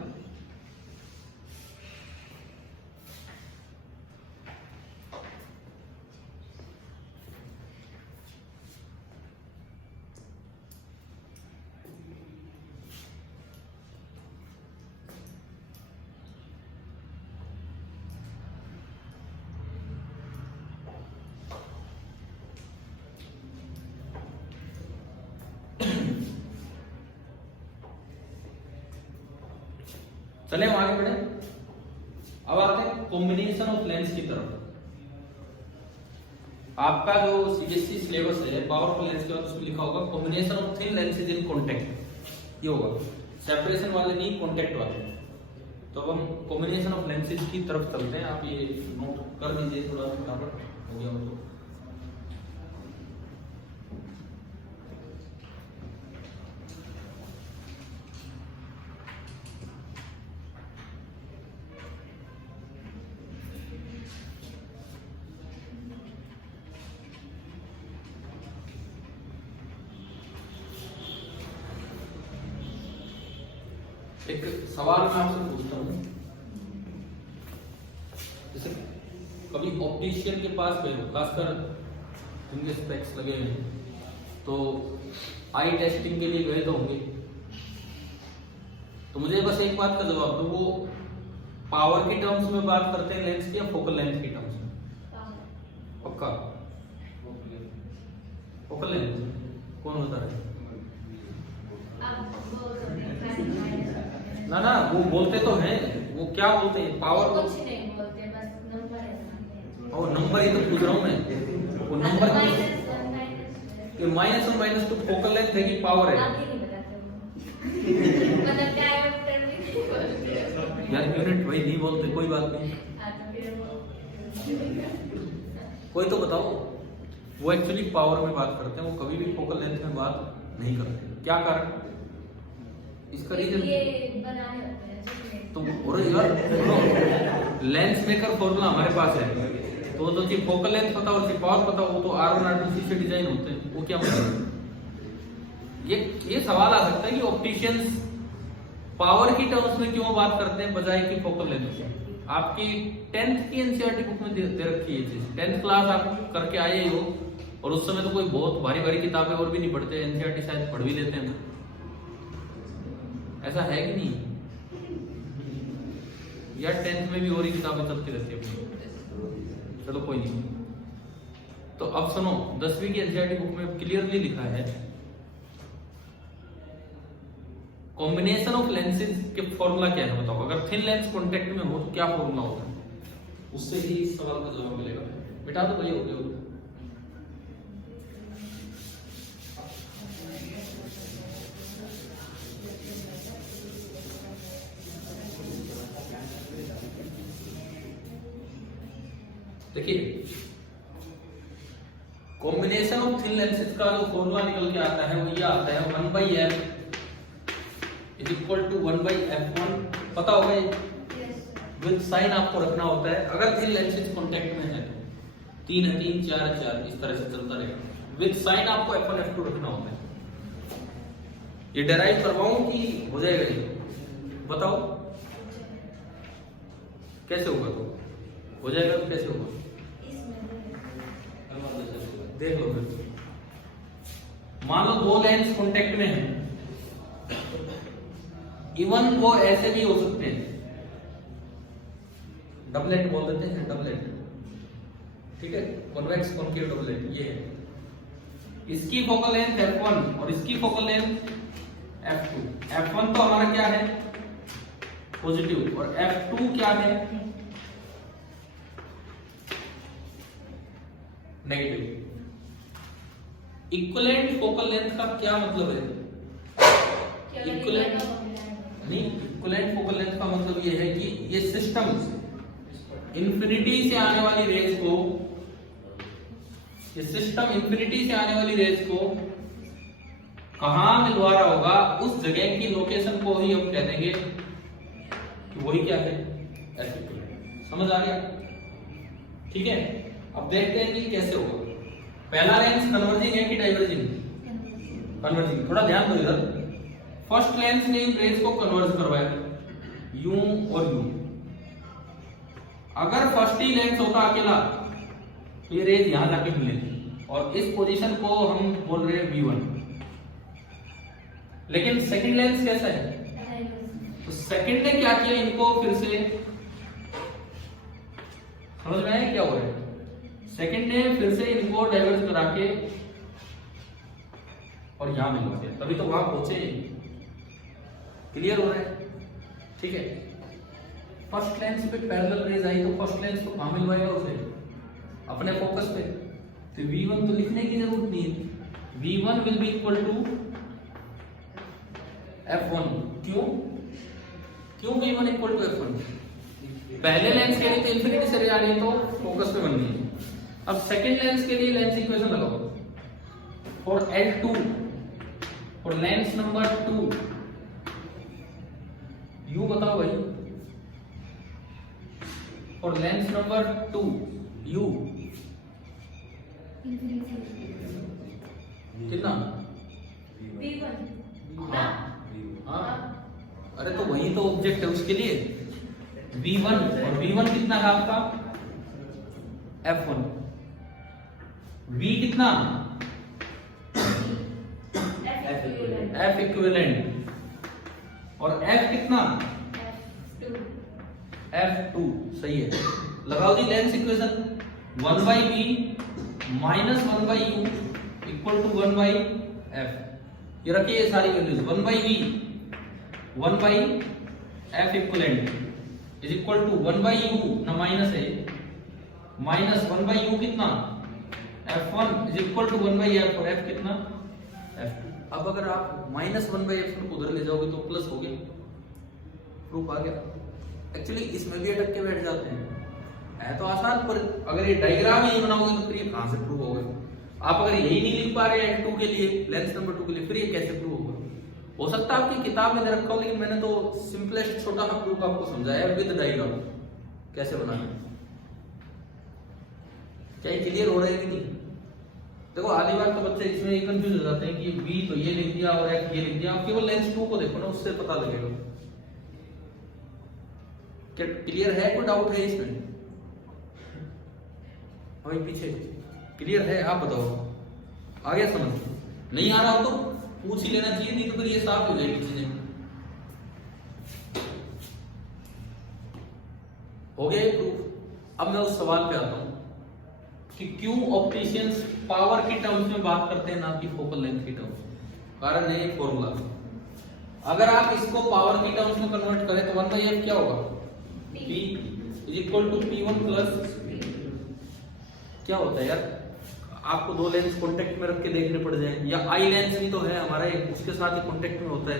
चले हम आगे बढ़े। अब आते हैं कॉम्बिनेशन ऑफ लेंस की तरफ। आपका जो सीबीएसई सिलेबस है पावर ऑफ लेंस के बाद उसमें लिखा होगा combination of thin lenses in contact, ये होगा सेपरेशन वाले नहीं, कॉन्टैक्ट वाले। तो अब हम कॉम्बिनेशन ऑफ लेंसेज की तरफ चलते हैं। आप ये नोट कर दीजिए थोड़ा फटाफट, हो गया तो। एक सवाल मैं आपसे पूछता हूँ, जैसे कभी ऑप्टिशियन के पास गए हो, खासकर जिनके स्पेक्स लगे हुए हैं, तो आई टेस्टिंग के लिए गए तो होंगे, तो मुझे बस एक बात का जवाब दो, वो पावर की टर्म्स में बात करते हैं लेंस की या फोकल लेंथ की टर्म्स में? पक्का फोकल लेंथ? कौन होता है? ना ना, वो बोलते तो हैं, वो क्या बोलते हैं? पावर कुछ नहीं बोलते, बस नंबर है। और नंबर ही तो पूछ रहा हूँ मैं, वो नंबर कि माइनस और माइनस टू फोकल लेंथ है कि पावर है? मतलब क्या है उत्तर भी नहीं बोलते। यार यूनिट वही नहीं बोलते, कोई बात नहीं, कोई तो बताओ। वो एक्चुअली पावर में बात करते हैं, वो कभी भी फोकल लेंथ में बात नहीं करते। क्या कारण? इसका रीजन ये बनाए होते हैं तो और यार लेंस मेकर फॉर्मूला हमारे पास है, तो जी फोकल लेंथ पता और पावर पता, वो तो R1 R2 से डिजाइन होते हैं, वो क्या मतलब? ये सवाल आ सकता है कि ऑप्टिशियंस पावर की टर्म्स में क्यों बात करते हैं बजाय कि फोकल लेंथ से। आपकी 10th की एनसीईआरटी बुक में दे रखी है चीज, 10th क्लास आप करके आए हो, और उस समय तो कोई बहुत भारी भारी किताबें और भी नहीं पढ़ते, एनसीईआरटी शायद पढ़ भी लेते हैं, ऐसा है कि नहीं? यार 10th में भी और ही किताबें चलती रहती है, चलो कोई नहीं। तो अब सुनो, 10वीं की एनसीईआरटी बुक में क्लियरली लिखा है कॉम्बिनेशन ऑफ लेंसेज के फॉर्मूला क्या है बताओ। अगर थिन लेंस कांटेक्ट में हो तो क्या फॉर्मूला होता है, उससे ही इस सवाल का जवाब मिलेगा। बेटा तो भैया हो गया। देखिए कॉम्बिनेशन ऑफ थिन लेंसेज का जो फॉर्मूला निकल के आता है वो ये आता है 1/f is equal to 1/f1। पता होगा ये? विद साइन आपको रखना होता है, अगर थिन लेंसेज कांटेक्ट में है तो 3 है 3 4 है 4, इस तरह से चलता रहेगा। विद साइन आपको f1 f2 रखना होता है। ये डेराइव करवाऊं कि हो जाएगा ये? बताओ कैसे होगा? तो हो जाएगा तो कैसे होगा? देख लो फिर, मान लो दो लेंस कांटेक्ट में है, इवन वो ऐसे भी हो सकते हैं, डबलेट बोल देते हैं, डबलेट, ठीक है, कॉन्वेक्स कॉन्केव डबलेट। ये है, इसकी फोकल लेंथ f1 और इसकी फोकल लेंथ f2। f1 तो हमारा क्या है? पॉजिटिव, और f2 क्या है? नेगेटिव। इक्विवेलेंट फोकल लेंथ का क्या मतलब है? इक्विवेलेंट नहीं, इक्विवेलेंट फोकल लेंथ का मतलब ये है कि ये सिस्टम इंफिनिटी से आने वाली रेज को, ये सिस्टम इंफिनिटी से आने वाली रेज को कहां मिलवा रहा होगा, उस जगह की लोकेशन को ही हम कह देंगे कि वही क्या है? एफ। समझ आ गया? ठीक है, अब देखते हैं कि कैसे होगा। पहला लेंस कन्वर्जिंग है कि डाइवर्जिंग? कन्वर्जिंग। थोड़ा ध्यान दो इधर, फर्स्ट लेंस ने इन रेज को कन्वर्ज करवाया यूं और यूं। अगर फर्स्ट ही लेंस होता अकेला तो ये रेज यहां जाके मिलेगी, और इस पोजीशन को हम बोल रहे हैं V1। लेकिन सेकंड लेंस कैसा है? तो सेकंड ने क्या किया, इनको फिर से, समझ में आया क्या हो रहा है? सेकंड ने फिर से इनको डाइवर्ज करा के और यहां मिलवा दिया, तभी तो वहां पहुंचे। क्लियर हो रहा है? ठीक है, फर्स्ट लेंस पे पैरेलल रेज आई तो फर्स्ट लेंस को कहां मिलवाएगा? उसे अपने फोकस पे। तो V1 तो लिखने की जरूरत नहीं है, V1 will be equal to F1। क्यों V1 इक्वल टू F1? पहले लेंस के लिए तो इंफिनिटी से रे आ रही है तो फोकस पे बननी है। अब सेकंड लेंस के लिए लेंस इक्वेशन लगाओ for L2, for Lenz number 2, U बताओ भाई, फॉर लेंस नंबर 2 U कितना? V1। हाँ हाँ अरे तो वही तो ऑब्जेक्ट है उसके लिए V1, और V1 कितना है आपका F1, V कितना F इक्विवेलेंट, और F कितना F2। सही है, लगाओ जी lens equation 1/v minus 1/u equal to 1/f। ये रखिए ये सारी values 1/v 1/f equivalent is equal to 1/u ना माइनस है माइनस 1/u कितना f1 is equal to 1/f, और f कितना f2। अब अगर आप माइनस 1/f को उधर ले जाओगे तो प्लस हो गया, प्रूफ आ गया। एक्चुअली इसमें भी अटक के बैठ जाते हैं, है तो आसान, पर अगर ये डायग्राम ही बनाओगे तो फिर ये कहां से प्रूव होगा। आप अगर यही नहीं लिख पा रहे हैं 2 के लिए, लेंस नंबर 2 के लिए, फिर ये कैसे प्रूव होगा। हो सकता है आपकी किताब में दे रखा हो, लेकिन मैंने तो सिंपलेस्ट छोटा सा प्रूफ आपको समझाया है विद डायग्राम कैसे बनाना है। क्या ये क्लियर हो रहा है कि नहीं? देखो आधी बार तो बच्चे इसमें ये कंफ्यूज हो जाते हैं कि बी तो ये लिख दिया और F ये लिख दिया। आप केवल लेंस 2 को देखो ना, उससे पता लगेगा। क्या क्लियर है? कोई डाउट है इसमें? अभी पीछे क्लियर है? आप बताओ आ गया समझ? नहीं आ रहा हो तो पूछ ही लेना चाहिए, नहीं तो फिर ये साफ हो जाएगी चीजें। हो गया ये प्रूफ। अब मैं उस सवाल पे आता हूं कि क्यों ऑप्टिशियंस पावर की टर्म्स में बात करते हैं ना कि फोकल लेंथ की टर्म्स। कारण है एक फॉर्मूला, अगर आप इसको पावर की टर्म्स में कन्वर्ट करें तो 1/f क्या होगा P is equal to P1 plus क्या होता है यार, आपको दो लेंस कांटेक्ट में रख के देखने पड़ जाए, या आई लेंस भी तो है हमारा एक, उसके साथ ही कांटेक्ट में होता है।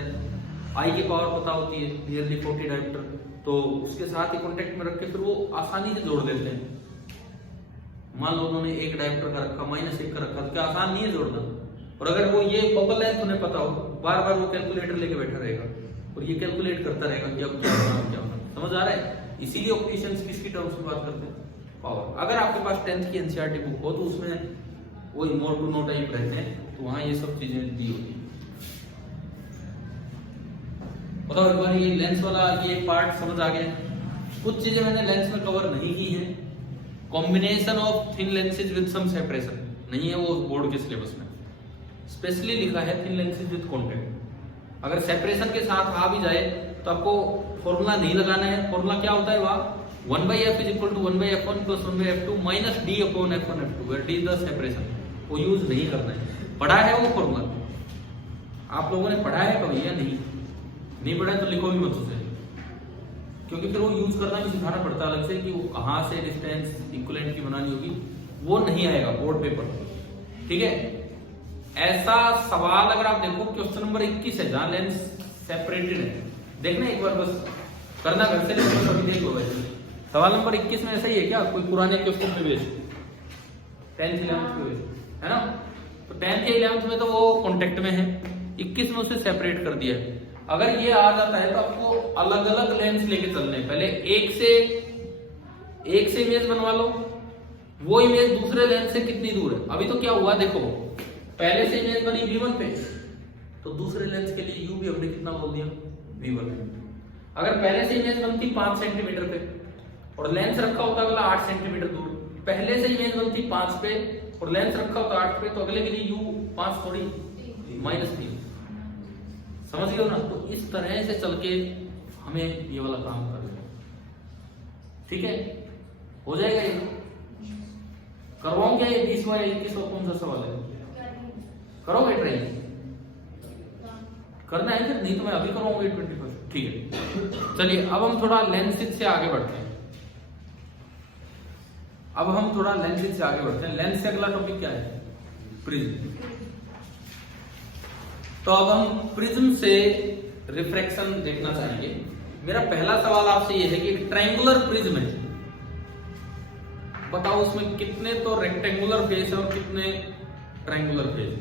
आई की पावर पता होती है नियरली 40 डायोप्टर, तो उसके साथ ही कांटेक्ट में रख के फिर वो आसानी से जोड़ देते हैं। मान लो उन्होंने एक डायोप्टर का रखा, -1 का रखा, तो क्या आसान नहीं है जोड़ना। और अगर वो ये फोकल लेंथ उन्हें पता हो, बार बार वो कैलकुलेटर लेके बैठा रहेगा और ये कैलकुलेट करता रहेगा कि अब क्या होना। समझ आ रहा है? इसीलिए ऑप्टिशियंस किसकी टर्म्स में बात करते हैं? पावर। अगर आपके पास 10th की एनसीईआरटी बुक हो तो उसमें वो मोर टू नो टाइप रहते हैं, तो वहां ये सब चीजें दी होती है। बताओ एक बार ये लेंस वाला ये पार्ट समझ आ गया? कुछ चीजें मैंने लेंस में कवर नहीं की है। Combination of thin lenses with some separation नहीं है वो बोर्ड के सिलेबस में, स्पेशली लिखा है थिन लेंसेज विद कॉन्टैक्ट। अगर सेपरेशन के साथ आ भी जाए तो आपको फॉर्मूला नहीं लगाना है। फॉर्मूला क्या होता है वहां 1/f is equal to 1/f1 plus 1/f2 minus d upon f1 f2 where d is the separation. वो यूज नहीं करना है। पढ़ा है वो फॉर्मूला? आप लोगों ने पढ़ा है कभी या नहीं? नहीं पढ़ा तो लिखो भी मत उसे, क्योंकि फिर वो यूज करना भी सिखाना पड़ता है अलग से कि वो कहां से डिस्टेंस इक्विवेलेंट की बनानी होगी, वो नहीं आएगा बोर्ड पेपर। ठीक है, ऐसा सवाल अगर आप देखो क्वेश्चन नंबर 21 है जहां लेंस सेपरेटेड है, देखना एक बार बस, करना घर से नहीं तो देख लो। वैसे सवाल नंबर 21 में ऐसा ही है क्या? कोई पुराने क्वेश्चन में बेस 10th 11th पे है ना, तो 10th या 11th में तो वो कांटेक्ट में है, 21 में उसे सेपरेट कर दिया है। अगर ये आ जाता है तो आपको अलग अलग लेंस लेके चलने, पहले एक से इमेज बनवा लो, वो इमेज दूसरे लेंस से कितनी दूर है। अभी तो क्या हुआ देखो, पहले से इमेज बनी V1 पे, तो दूसरे लेंस के लिए U भी हमने कितना बोल दिया V1। अगर पहले से इमेज बनती 5 सेंटीमीटर पे और लेंस रखा होता अगला 8 सेंटीमीटर दूर, पहले से इमेज बनती 5 पे और लेंस रखा होता 8 पे, तो अगले के लिए U 5 थोड़ी -3। समझ गए हो ना? तो इस तरह से चल के हमें ये वाला काम करना है। ठीक है, हो जाएगा ये? करवाऊं क्या ये 20वां या 21वां कौन सा सवाल है? करोगे ट्राई? करना है फिर, नहीं तो मैं अभी करवाऊंगा 21। ठीक है, चलिए अब हम थोड़ा लेंसेज से आगे बढ़ते हैं। लेंस से अगला टॉपिक क्या है? प्रिज्म। तो अब हम प्रिज्म से रिफ्रैक्शन देखना चाहेंगे। मेरा पहला सवाल आपसे यह है कि ट्रायंगुलर प्रिज्म है, बताओ उसमें कितने तो रेक्टेंगुलर फेस है और कितने ट्रायंगुलर फेस?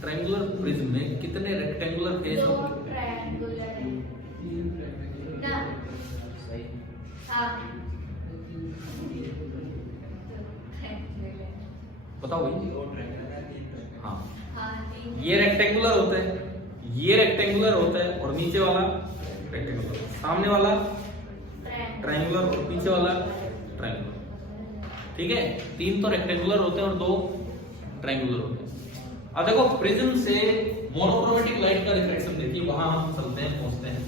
ट्रायंगुलर प्रिज्म में कितने रेक्टेंगुलर फेस और बताओ भाई। हाँ, हाँ, तीन। ये रेक्टेंगुलर होता है, ये रेक्टेंगुलर होता है, और नीचे वाला रेक्टेंगुलर, सामने वाला ट्रायंगुलर और पीछे वाला ट्रायंगुलर। ठीक है, 3 तो रेक्टेंगुलर होते हैं और 2 ट्रायंगुलर होते हैं। अब देखो प्रिज्म से मोनोक्रोमेटिक लाइट का रिफ्लेक्शन देखिए, वहां हम चलते हैं, पहुंचते हैं।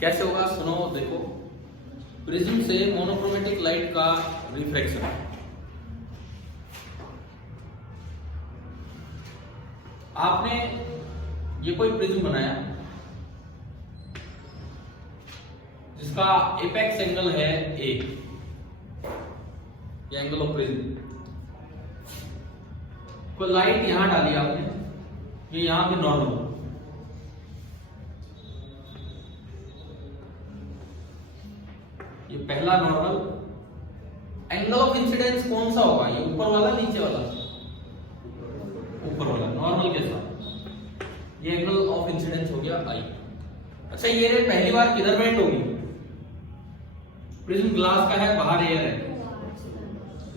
कैसे होगा सुनो, देखो प्रिज्म से मोनोक्रोमेटिक लाइट का रिफ्रैक्शन। आपने ये कोई प्रिज्म बनाया जिसका एपेक्स एंगल है ए, ये एंगल ऑफ प्रिज्म। कोई लाइट यहां डाली आपने, ये यहां पे नॉर्मल, ये पहला नॉर्मल। एंगल ऑफ इंसिडेंस कौन सा होगा, ये ऊपर वाला नीचे वाला? ऊपर वाला, नॉर्मल के साथ। ये एंगल ऑफ इंसिडेंस हो गया आई। अच्छा, ये रे पहली बार किधर बेंड होगी? प्रिज्म ग्लास का है, बाहर एयर है,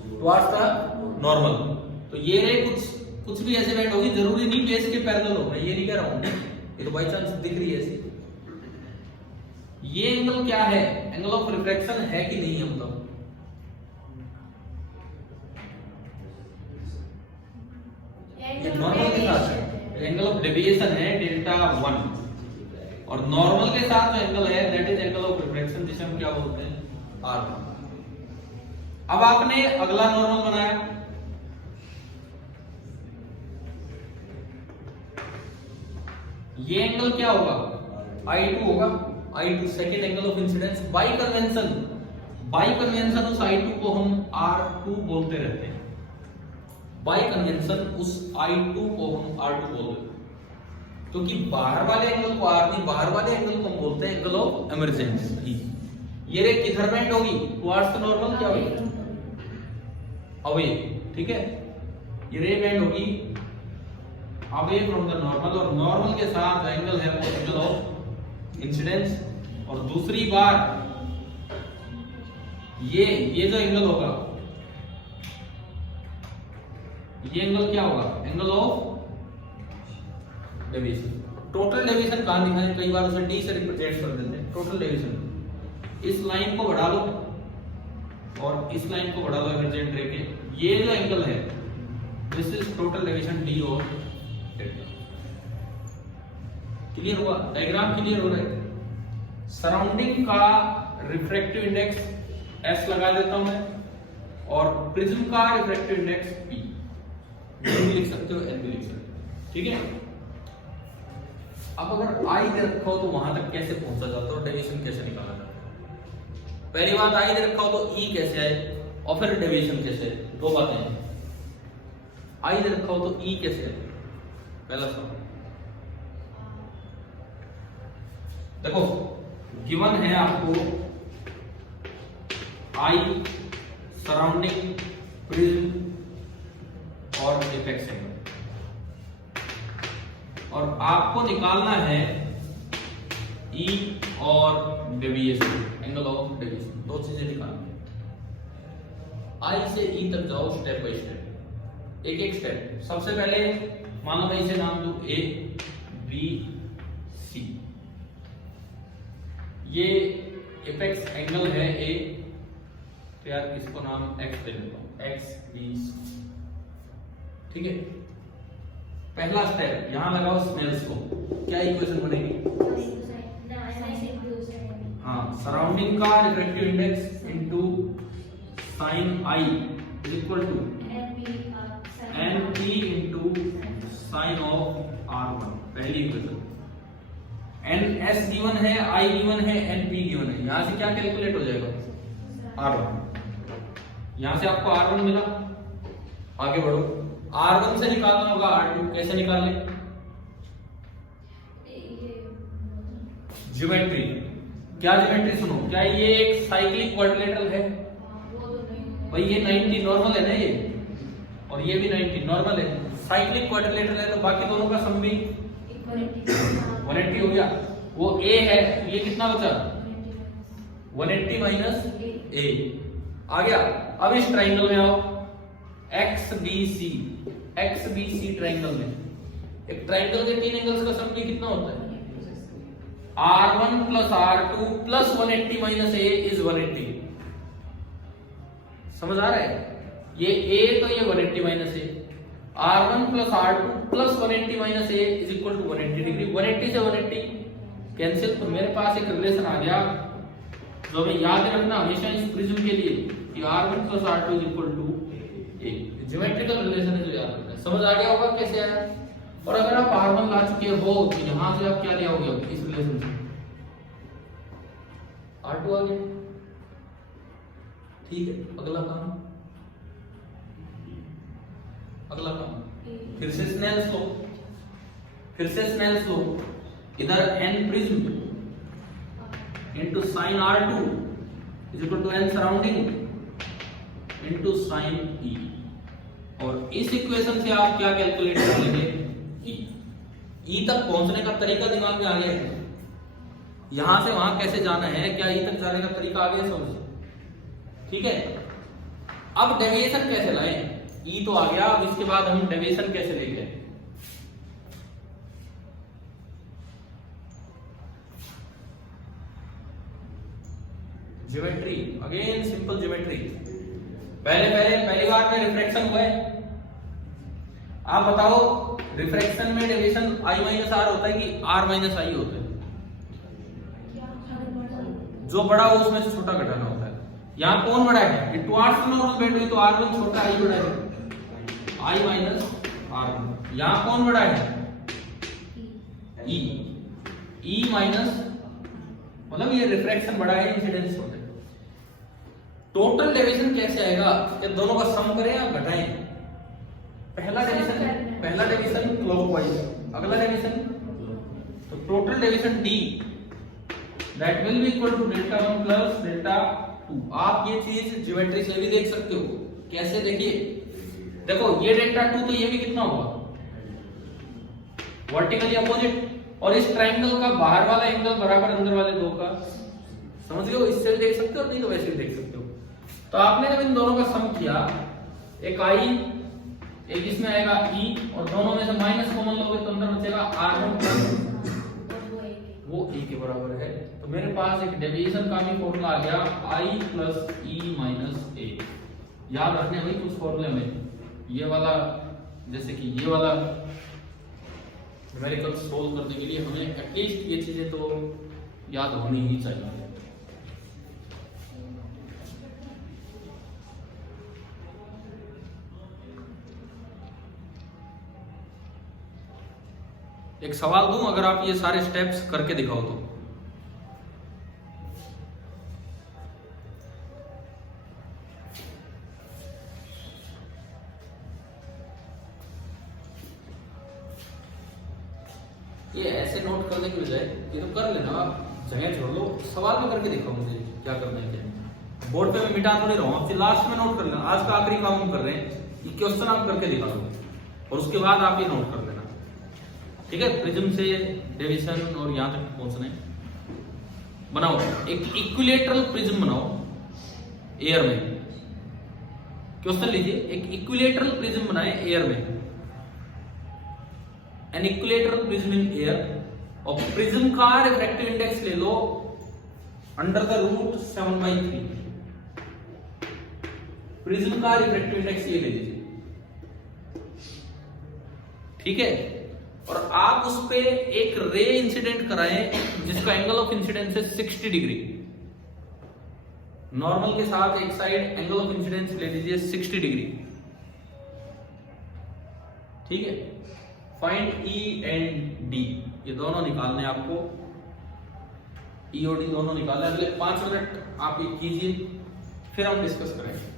टुवर्ड्स द नॉर्मल। तो ये रे कुछ भी ऐसे बेंड होगी, जरूरी नहीं बेस के पैरेलल हो, मैं ये नहीं कह रहा हूं, ये तो बाई चांस दिख रही है ऐसी। ये एंगल क्या है, एंगल ऑफ रिफ्रैक्शन है कि नहीं है? मतलब ये नॉर्मल के साथ है, एंगल ऑफ डेविएशन है डेल्टा 1, और नॉर्मल के साथ जो एंगल है that is angle of refraction, जिसे हम क्या बोलते हैं? आर। अब आपने अगला नॉर्मल बनाया, ये एंगल क्या होगा? I2 होगा। I2 second angle of incidence. Bye convention उस I2 को हम R2 बोलते रहते हैं। बाय कन्वेंशन उस I2 को हम R2 बोलते हैं, क्योंकि बाहर वाले एंगल को R नहीं, बाहर वाले एंगल को हम बोलते हैं एंगल ऑफ इमर्जेंस। ये रे किधर बेंड होगी? टुवर्ड्स द नॉर्मल, क्या होगी? अवे। ठीक है, ये रे बेंड होगी अवे फ्रॉम द नॉर्मल, और नॉर्मल के साथ एंगल है वो एंगल ऑफ इंसिडेंस। और दूसरी बार ये जो एंगल होगा, ये एंगल क्या होगा? Angle of deviation. Total deviation कहां लिखा है? कई बार उसे डी से रिप्रेजेंट कर देते हैं। टोटल डेविएशन, इस लाइन को बढ़ा लो और इस लाइन को बढ़ा लो इमर्जेंट रे के, ये जो एंगल है this is total deviation D और डेल्टा। क्लियर हुआ? डायग्राम क्लियर हो रहा है? सराउंडिंग का रिफ्रैक्टिव इंडेक्स S लगा देता हूं मैं, और प्रिज्म का रिफ्रैक्टिव इंडेक्स P, भी लिख सकते हो, N भी लिख सकते हो। ठीक है, अब अगर I दे रखा हो तो वहां तक कैसे पहुंचा जाता है, डेविएशन कैसे निकाला जाता है? पहली बात, I दे रखा हो तो E कैसे आए, और फिर डेविएशन कैसे? दो बातें हैं। I दे रखा हो तो E कैसे आए? पहला सवाल देखो, गिवन है आपको I सराउंडिंग प्रिज्म और एपेक्स एंगल, और आपको निकालना है E और डेविएशन, एंगल ऑफ डेविएशन। दो चीजें निकालनी है। I से E तक जाओ स्टेप बाय स्टेप, एक एक स्टेप। सबसे पहले मान लो मैं इसे नाम दूं A B C, ये एपेक्स एंगल है A, तो यार इसको नाम X दे देता हूं, X B C। ठीक है, पहला स्टेप यहां लगाओ स्नेल्स को, क्या इक्वेशन बनेगी? हाँ, सराउंडिंग का refractive index into sine I is equal to NP into sine of R1, पहली इक्वेशन। NS गिवन है, I गिवन है, NP गिवन है। यहां से क्या कैलकुलेट हो जाएगा? R1। यहां से आपको R1 मिला, आगे बढ़ो। R1 से निकालना होगा R2, कैसे निकालें? ज्योमेट्री। क्या ज्योमेट्री? सुनो, क्या ये एक साइक्लिक क्वाड्रिलेटरल है? भाई ये 90 नॉर्मल है ना ये, और ये भी 90 नॉर्मल है। साइक्लिक क्वाड्रिलेटरल है तो बाकी दोनों का सम भी 180 हो गया। वो a है, ये कितना बचा 180 माइनस a आ गया। अब इस ट्राइंगल में आओ, XBC ट्राइंगल में, एक ट्राइंगल के तीन एंगल्स का सम कितना होता है R1 plus R2 plus 180 minus a is 180। समझ आ रहा है? ये a तो ये 180 minus a, R1 plus R2 plus 180 minus a is equal to 180 degree. 180 से 180 कैंसिल, तो मेरे पास एक रिलेशन आ गया जो हमें याद रखना हमेशा इस प्रिज्म के लिए कि R1 plus R2 is equal to a। Geometrical relation है जो याद रखना है। समझ आ गया होगा कैसे आया? और अगर आप R1 ला चुके हो तो यहां से आप क्या ले आओगे इस रिलेशन से R2 आ गया। ठीक है, अगला काम फिर से स्नेल्स लो, इधर n prism into sin R2 is equal to n surrounding into sin E, और इस इक्वेशन से आप क्या कैलकुलेट कर लेंगे E तक पहुंचने का तरीका दिमाग में आ गया है, यहां से वहां कैसे जाना है, क्या E तक जाने का तरीका आ गया समझ? ठीक है, अब डेविएशन कैसे लाएं? E तो आ गया, अब इसके बाद हम डेविएशन कैसे लेंगे? Geometry, again simple geometry. पहली बार में रिफ्रैक्शन हुआ है, आप बताओ रिफ्रैक्शन में डेविएशन I माइनस R होता है कि R माइनस I होता है? जो बड़ा हो उसमें से छोटा घटाना होता है। यहाँ कौन बड़ा है? टुवर्ड्स नॉर्मल बेंड हुई तो R1 छोटा, I बड़ा है, I माइनस R1। यहाँ कौन बड़ा है? E माइनस, मतलब ये रिफ्रैक्शन बड़ा है, इंसिडेंस छोटा है। टोटल डेविएशन कैसे आएगा? जब दोनों का सम करें या घटाएं? पहला डेविएशन क्लॉकवाइज, अगला डेविएशन तो total deviation D that will be equal to delta 1 plus delta 2। आप ये चीज ज्योमेट्री से भी देख सकते हो। कैसे? देखिए, देखो ये डेल्टा 2 तो ये भी कितना होगा वर्टिकली अपोजिट, और इस ट्राइंगल का बाहर वाला एंगल बराबर अंदर वाले दो का, समझ गए हो? इससे भी देख सकते हो, नहीं तो वैसे भी देख सकते हो। तो आपने जब इन दोनों का सम किया, एक I एक इसमें आएगा E, और दोनों में से माइनस कॉमन लोगे तो अंदर बचेगा R1 प्लस वो A के बराबर है। तो मेरे पास एक डेविएशन का भी फॉर्मूला आ गया I plus E minus A। याद रखने भाई कुछ फॉर्मूले में ये वाला, जैसे कि ये वाला न्यूमेरिकल सोल्व करने के लिए हमें एटलीस्ट ये चीजें तो याद होनी ही चाहिए। एक सवाल दूं, अगर आप ये सारे स्टेप्स करके दिखाओ तो। ये ऐसे नोट करने की बजाय ये तो कर लेना, आप जगह छोड़ लो, सवाल में करके दिखाओ मुझे क्या करना है क्या। बोर्ड पे मैं मिटा तो नहीं रहा हूँ, लास्ट में नोट कर लेना। आज का आखिरी काम हम कर रहे हैं, ये क्वेश्चन आप करके दिखा दो और उसके बाद आप ये नोट कर लेना। ठीक है, प्रिज्म से डेविएशन और यहां तक पहुंचना है। बनाओ एक इक्विलेटरल प्रिज्म बनाओ एयर में। क्वेश्चन लीजिए, एक इक्विलेटरल प्रिज्म बनाए एयर में, an equilateral prism in air, और प्रिज्म का रिफ्रैक्टिव इंडेक्स ले लो अंडर द रूट 7/3। प्रिज्म का रिफ्रैक्टिव इंडेक्स ये ले लीजिए, ठीक है, और आप उस पे एक रे इंसिडेंट कराएं जिसका एंगल ऑफ इंसिडेंस है 60 डिग्री। नॉर्मल के साथ एक साइड एंगल ऑफ इंसिडेंस ले लीजिए 60 डिग्री, ठीक है। फाइंड E एंड D, ये दोनों निकालने आपको, E और D दोनों निकालने। अगले 5 मिनट आप ये कीजिए, फिर हम डिस्कस करेंगे।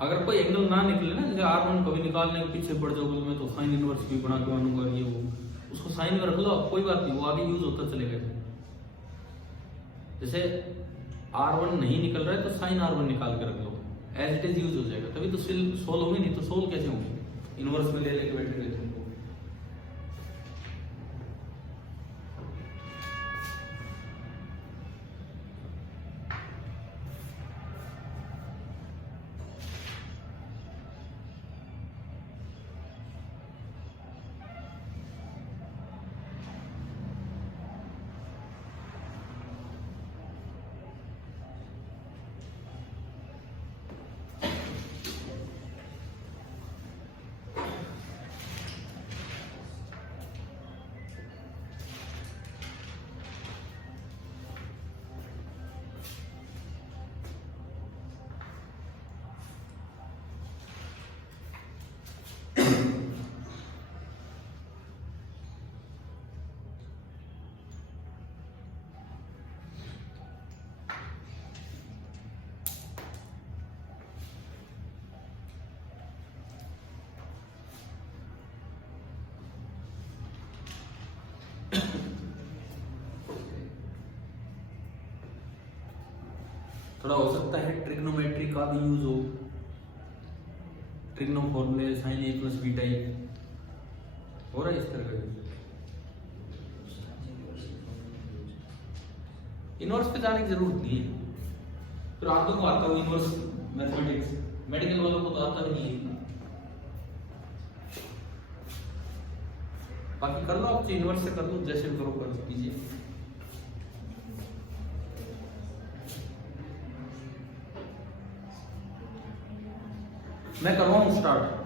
अगर कोई एंगल ना निकले ना, जैसे R1 कभी निकालने के पीछे पड़ जाओगे मैं तो साइन इनवर्स भी बना के मानूंगा, ये वो उसको साइन में रख लो, कोई बात नहीं, वो आगे यूज होता चलेगा। जैसे R1 नहीं निकल रहा है तो साइन R1 निकाल के रख लो, एज इट इज यूज हो जाएगा, तभी तो सोल्व होगी, नहीं तो सोल्व कैसे होगी, इनवर्स में ले लेके बैठे रहते हैं। थोड़ा हो सकता है ट्रिग्नोमेट्री का भी यूज हो, ट्रिग्नो फॉर्मूले साइन ए प्लस बीटा ए हो रहा है इस तरह का। इनवर्स पे जाने की जरूरत नहीं है, फिर आदमी को आता हो इनवर्स मैथमेटिक्स, मेडिकल वालों को तो आता ही नहीं है। बाकी कर लो आप, इनवर्स से कर लो, जैसे भी करो कर कीजिए। मैं कर रहा हूँ स्टार्ट।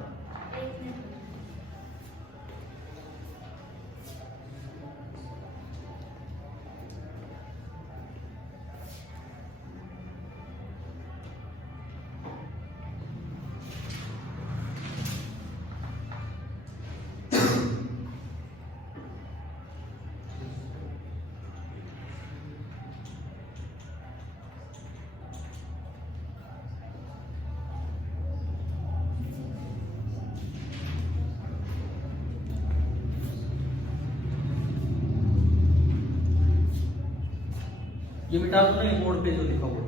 ये मिटा दो ना बोर्ड पे जो लिखा हुआ है।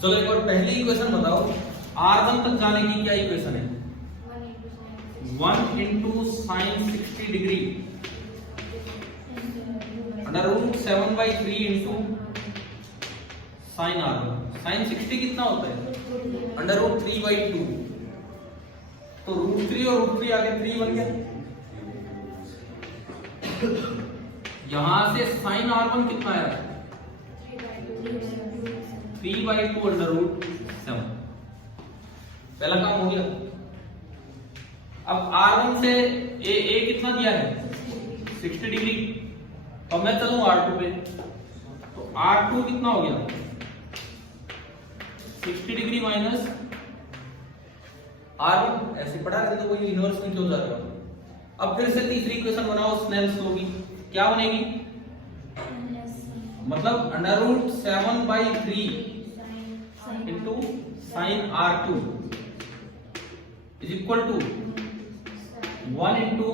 चलो एक बार पहली इक्वेशन बताओ, R1 तक जाने की क्या इक्वेशन है? 1 into sine 60 degree under root 7/3 into sine R1। Sine 60 कितना होता है? अंडर रूट 3/2, तो रूट 3 और रूट 3 आगे 3 बन गया। यहां से साइन R1 कितना आया? 3/2 अंडर रूट 7। पहला काम हो गया। अब R1 से ए कितना दिया है? 60 डिग्री। अब मैं चलूं R2 पे, तो R2 कितना हो गया? 60 डिग्री माइनस R1। ऐसे पढ़ा रहे तो कोई इनवर्स में क्यों जा रहा है? अब फिर से तीसरी इक्वेशन बनाओ स्नेल्स लॉ की। क्या बनेगी? मतलब under root 7/3 into sine R2 is equal to 1 into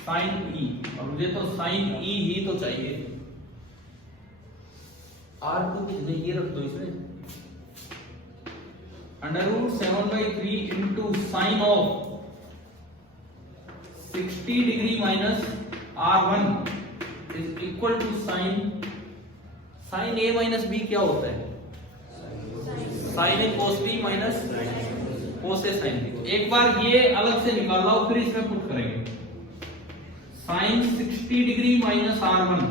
sine E। और मुझे तो साइन E ही तो चाहिए। R2 की जगह ये रख दो इसमें, under root 7/3 into sine of 60 degree minus R1 is equal to sine A minus B क्या होता है? Sine A cos B minus cos A sin B। एक बार ये अलग से निकाल लो, फिर इसमें पुट करेंगे। Sine 60 degree minus R1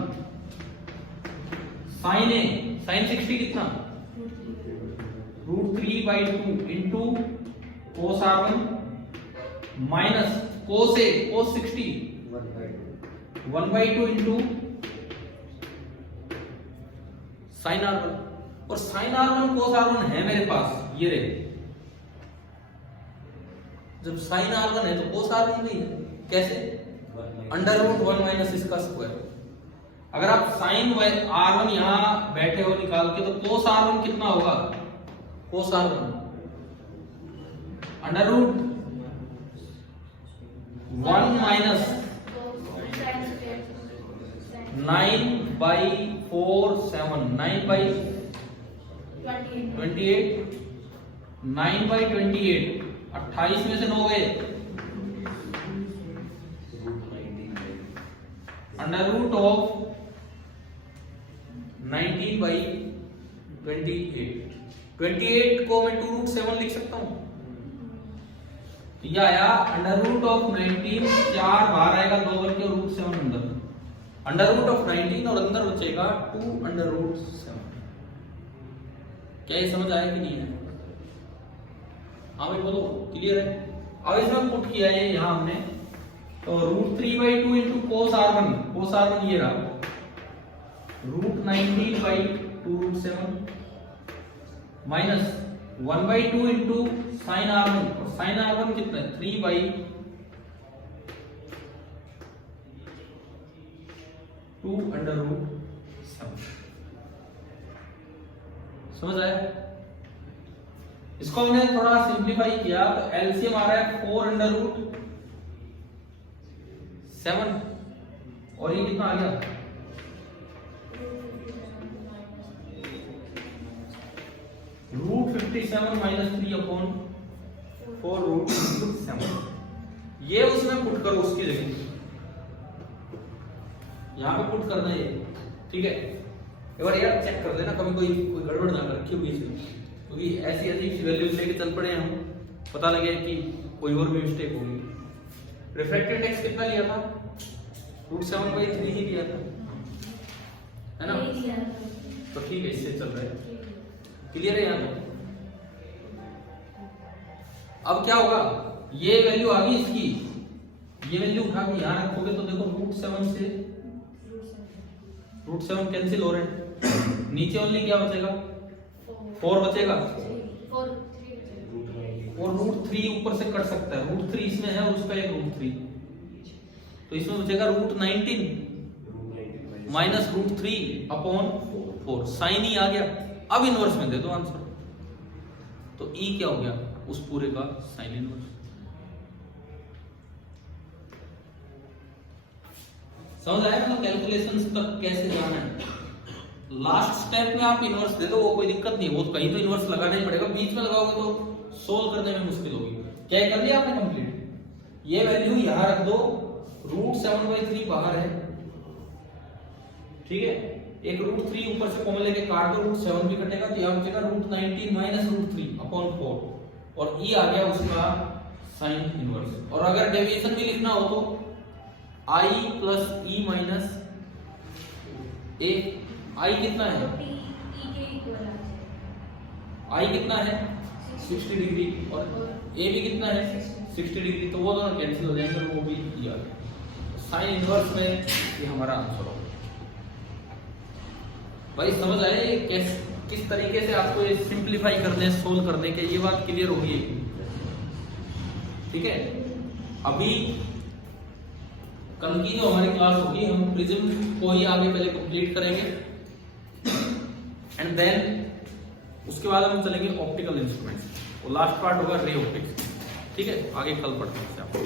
sine A, sine 60 कितना? Root 3/2 into cos R1 minus cos A cos 60 1/2 into sine R1। और साइन R1 कोस R1 है मेरे पास, ये रहे। जब साइन R1 है तो कोस R1 भी है। कैसे? अंडर रूट 1 माइनस इसका स्क्वायर। अगर आप साइन r1 यहाँ बैठे हो निकाल के, तो कोस r1 कितना होगा? कोस r1 अंडर रूट 1 माइनस 9/4 9/28 9/28 28 में से 9 गए, अंडर रूट ऑफ 19/28 28 को मैं 2 रूट 7 लिख सकता हूं। तो यह आया अंडर रूट ऑफ 19, 4 बाहर आएगा, 2 बल्कि और रूट 7 अंदर, अंडर रूट ऑफ 19 और अंदर बचेगा 2 अंडर रूट 7। क्या ये समझ आया कि नहीं है? हाँ भाई बोलो, क्लियर है? अब इसमें पुट किया है यहां हमने, तो रूट 3/2 इंटू कोस r1 ये रहा, root 19/2 root 7 minus 1/2 into sine r1, और साइन r1 कितना है? 3/2 अंडर रूट 7। समझ आया? इसको हमने थोड़ा सिंप्लीफाई किया, तो एलसीएम आ रहा है 4 अंडर रूट 7, और ये कितना आ गया? Root 57 minus 3/4 root 7। ये उसमें पुट करो, उसकी जगह यहां पे पुट करना है, ठीक है? एक बार यार चेक कर लेना, कभी कोई गड़बड़ ना कर रखी होगी इसमें, क्योंकि ऐसी वैल्यूज लेके चल पड़े हम, पता लगे कि कोई और भी मिस्टेक होगी। रिफ्रैक्टेड इंडेक्स कितना लिया था? रूट 7/3 ही लिया था, है ना? तो ठीक है, इससे चल रहा है, क्लियर है यहाँ पे? अब क्या होगा? ये वैल्यू आ गई इसकी, ये वैल्यू उठा के यहाँ रखोगे तो देखो रूट 7 से रूट 7 कैंसिल हो रहे हैं, नीचे ओनली क्या बचेगा? 4 बचेगा, और रूट 3 ऊपर से कट सकता है, रूट 3 इसमें है और उसका एक रूट 3, तो इसमें बचेगा रूट 19 माइनस रूट 3/4। साइन ही आ गया। अब इनवर्स में दे दो आंसर, तो ई क्या हो गया? उस पूरे का साइन इनवर्स। समझ आया ना कैलकुलेशंस तक कैसे जाना है? लास्ट स्टेप में आप इनवर्स दे दो, वो कोई दिक्कत नहीं, वो कहीं तो इनवर्स लगाना ही पड़ेगा, बीच में लगाओगे तो सोल्व करने में मुश्किल होगी। क्या कर लिया आपने कंप्लीट? ये वैल्यू यहां रख दो, रूट 7/3 बाहर है, ठीक है? एक रूट 3 ऊपर से कॉमन लेके काट दो, रूट 7 भी कटेगा, तो यहां बचेगा रूट 19 माइनस रूट 3/4, और ई आ गया उसका साइन इनवर्स। और अगर डेविएशन भी लिखना हो तो आई प्लस ई माइनस ए। आई कितना है? आई कितना है? 60 डिग्री, और ए भी कितना है? 60 डिग्री, तो वो दोनों कैंसिल हो जाएंगे, वो भी किया। साइन इनवर्स में ये हमारा आंसर होगा। भाई समझ आए किस तरीके से आपको ये सिंप्लीफाई करने, सोल्व करने के, ये बात क्लियर होगी, ठीक है? अभी कल की जो हमारी क्लास होगी, हम प्रिज्म को ही आगे पहले कंप्लीट करेंगे, एंड देन उसके बाद हम चलेंगे ऑप्टिकल इंस्ट्रूमेंट्स, और लास्ट पार्ट होगा रे ऑप्टिक्स, ठीक है? आगे कल पढ़ते हैं आपको।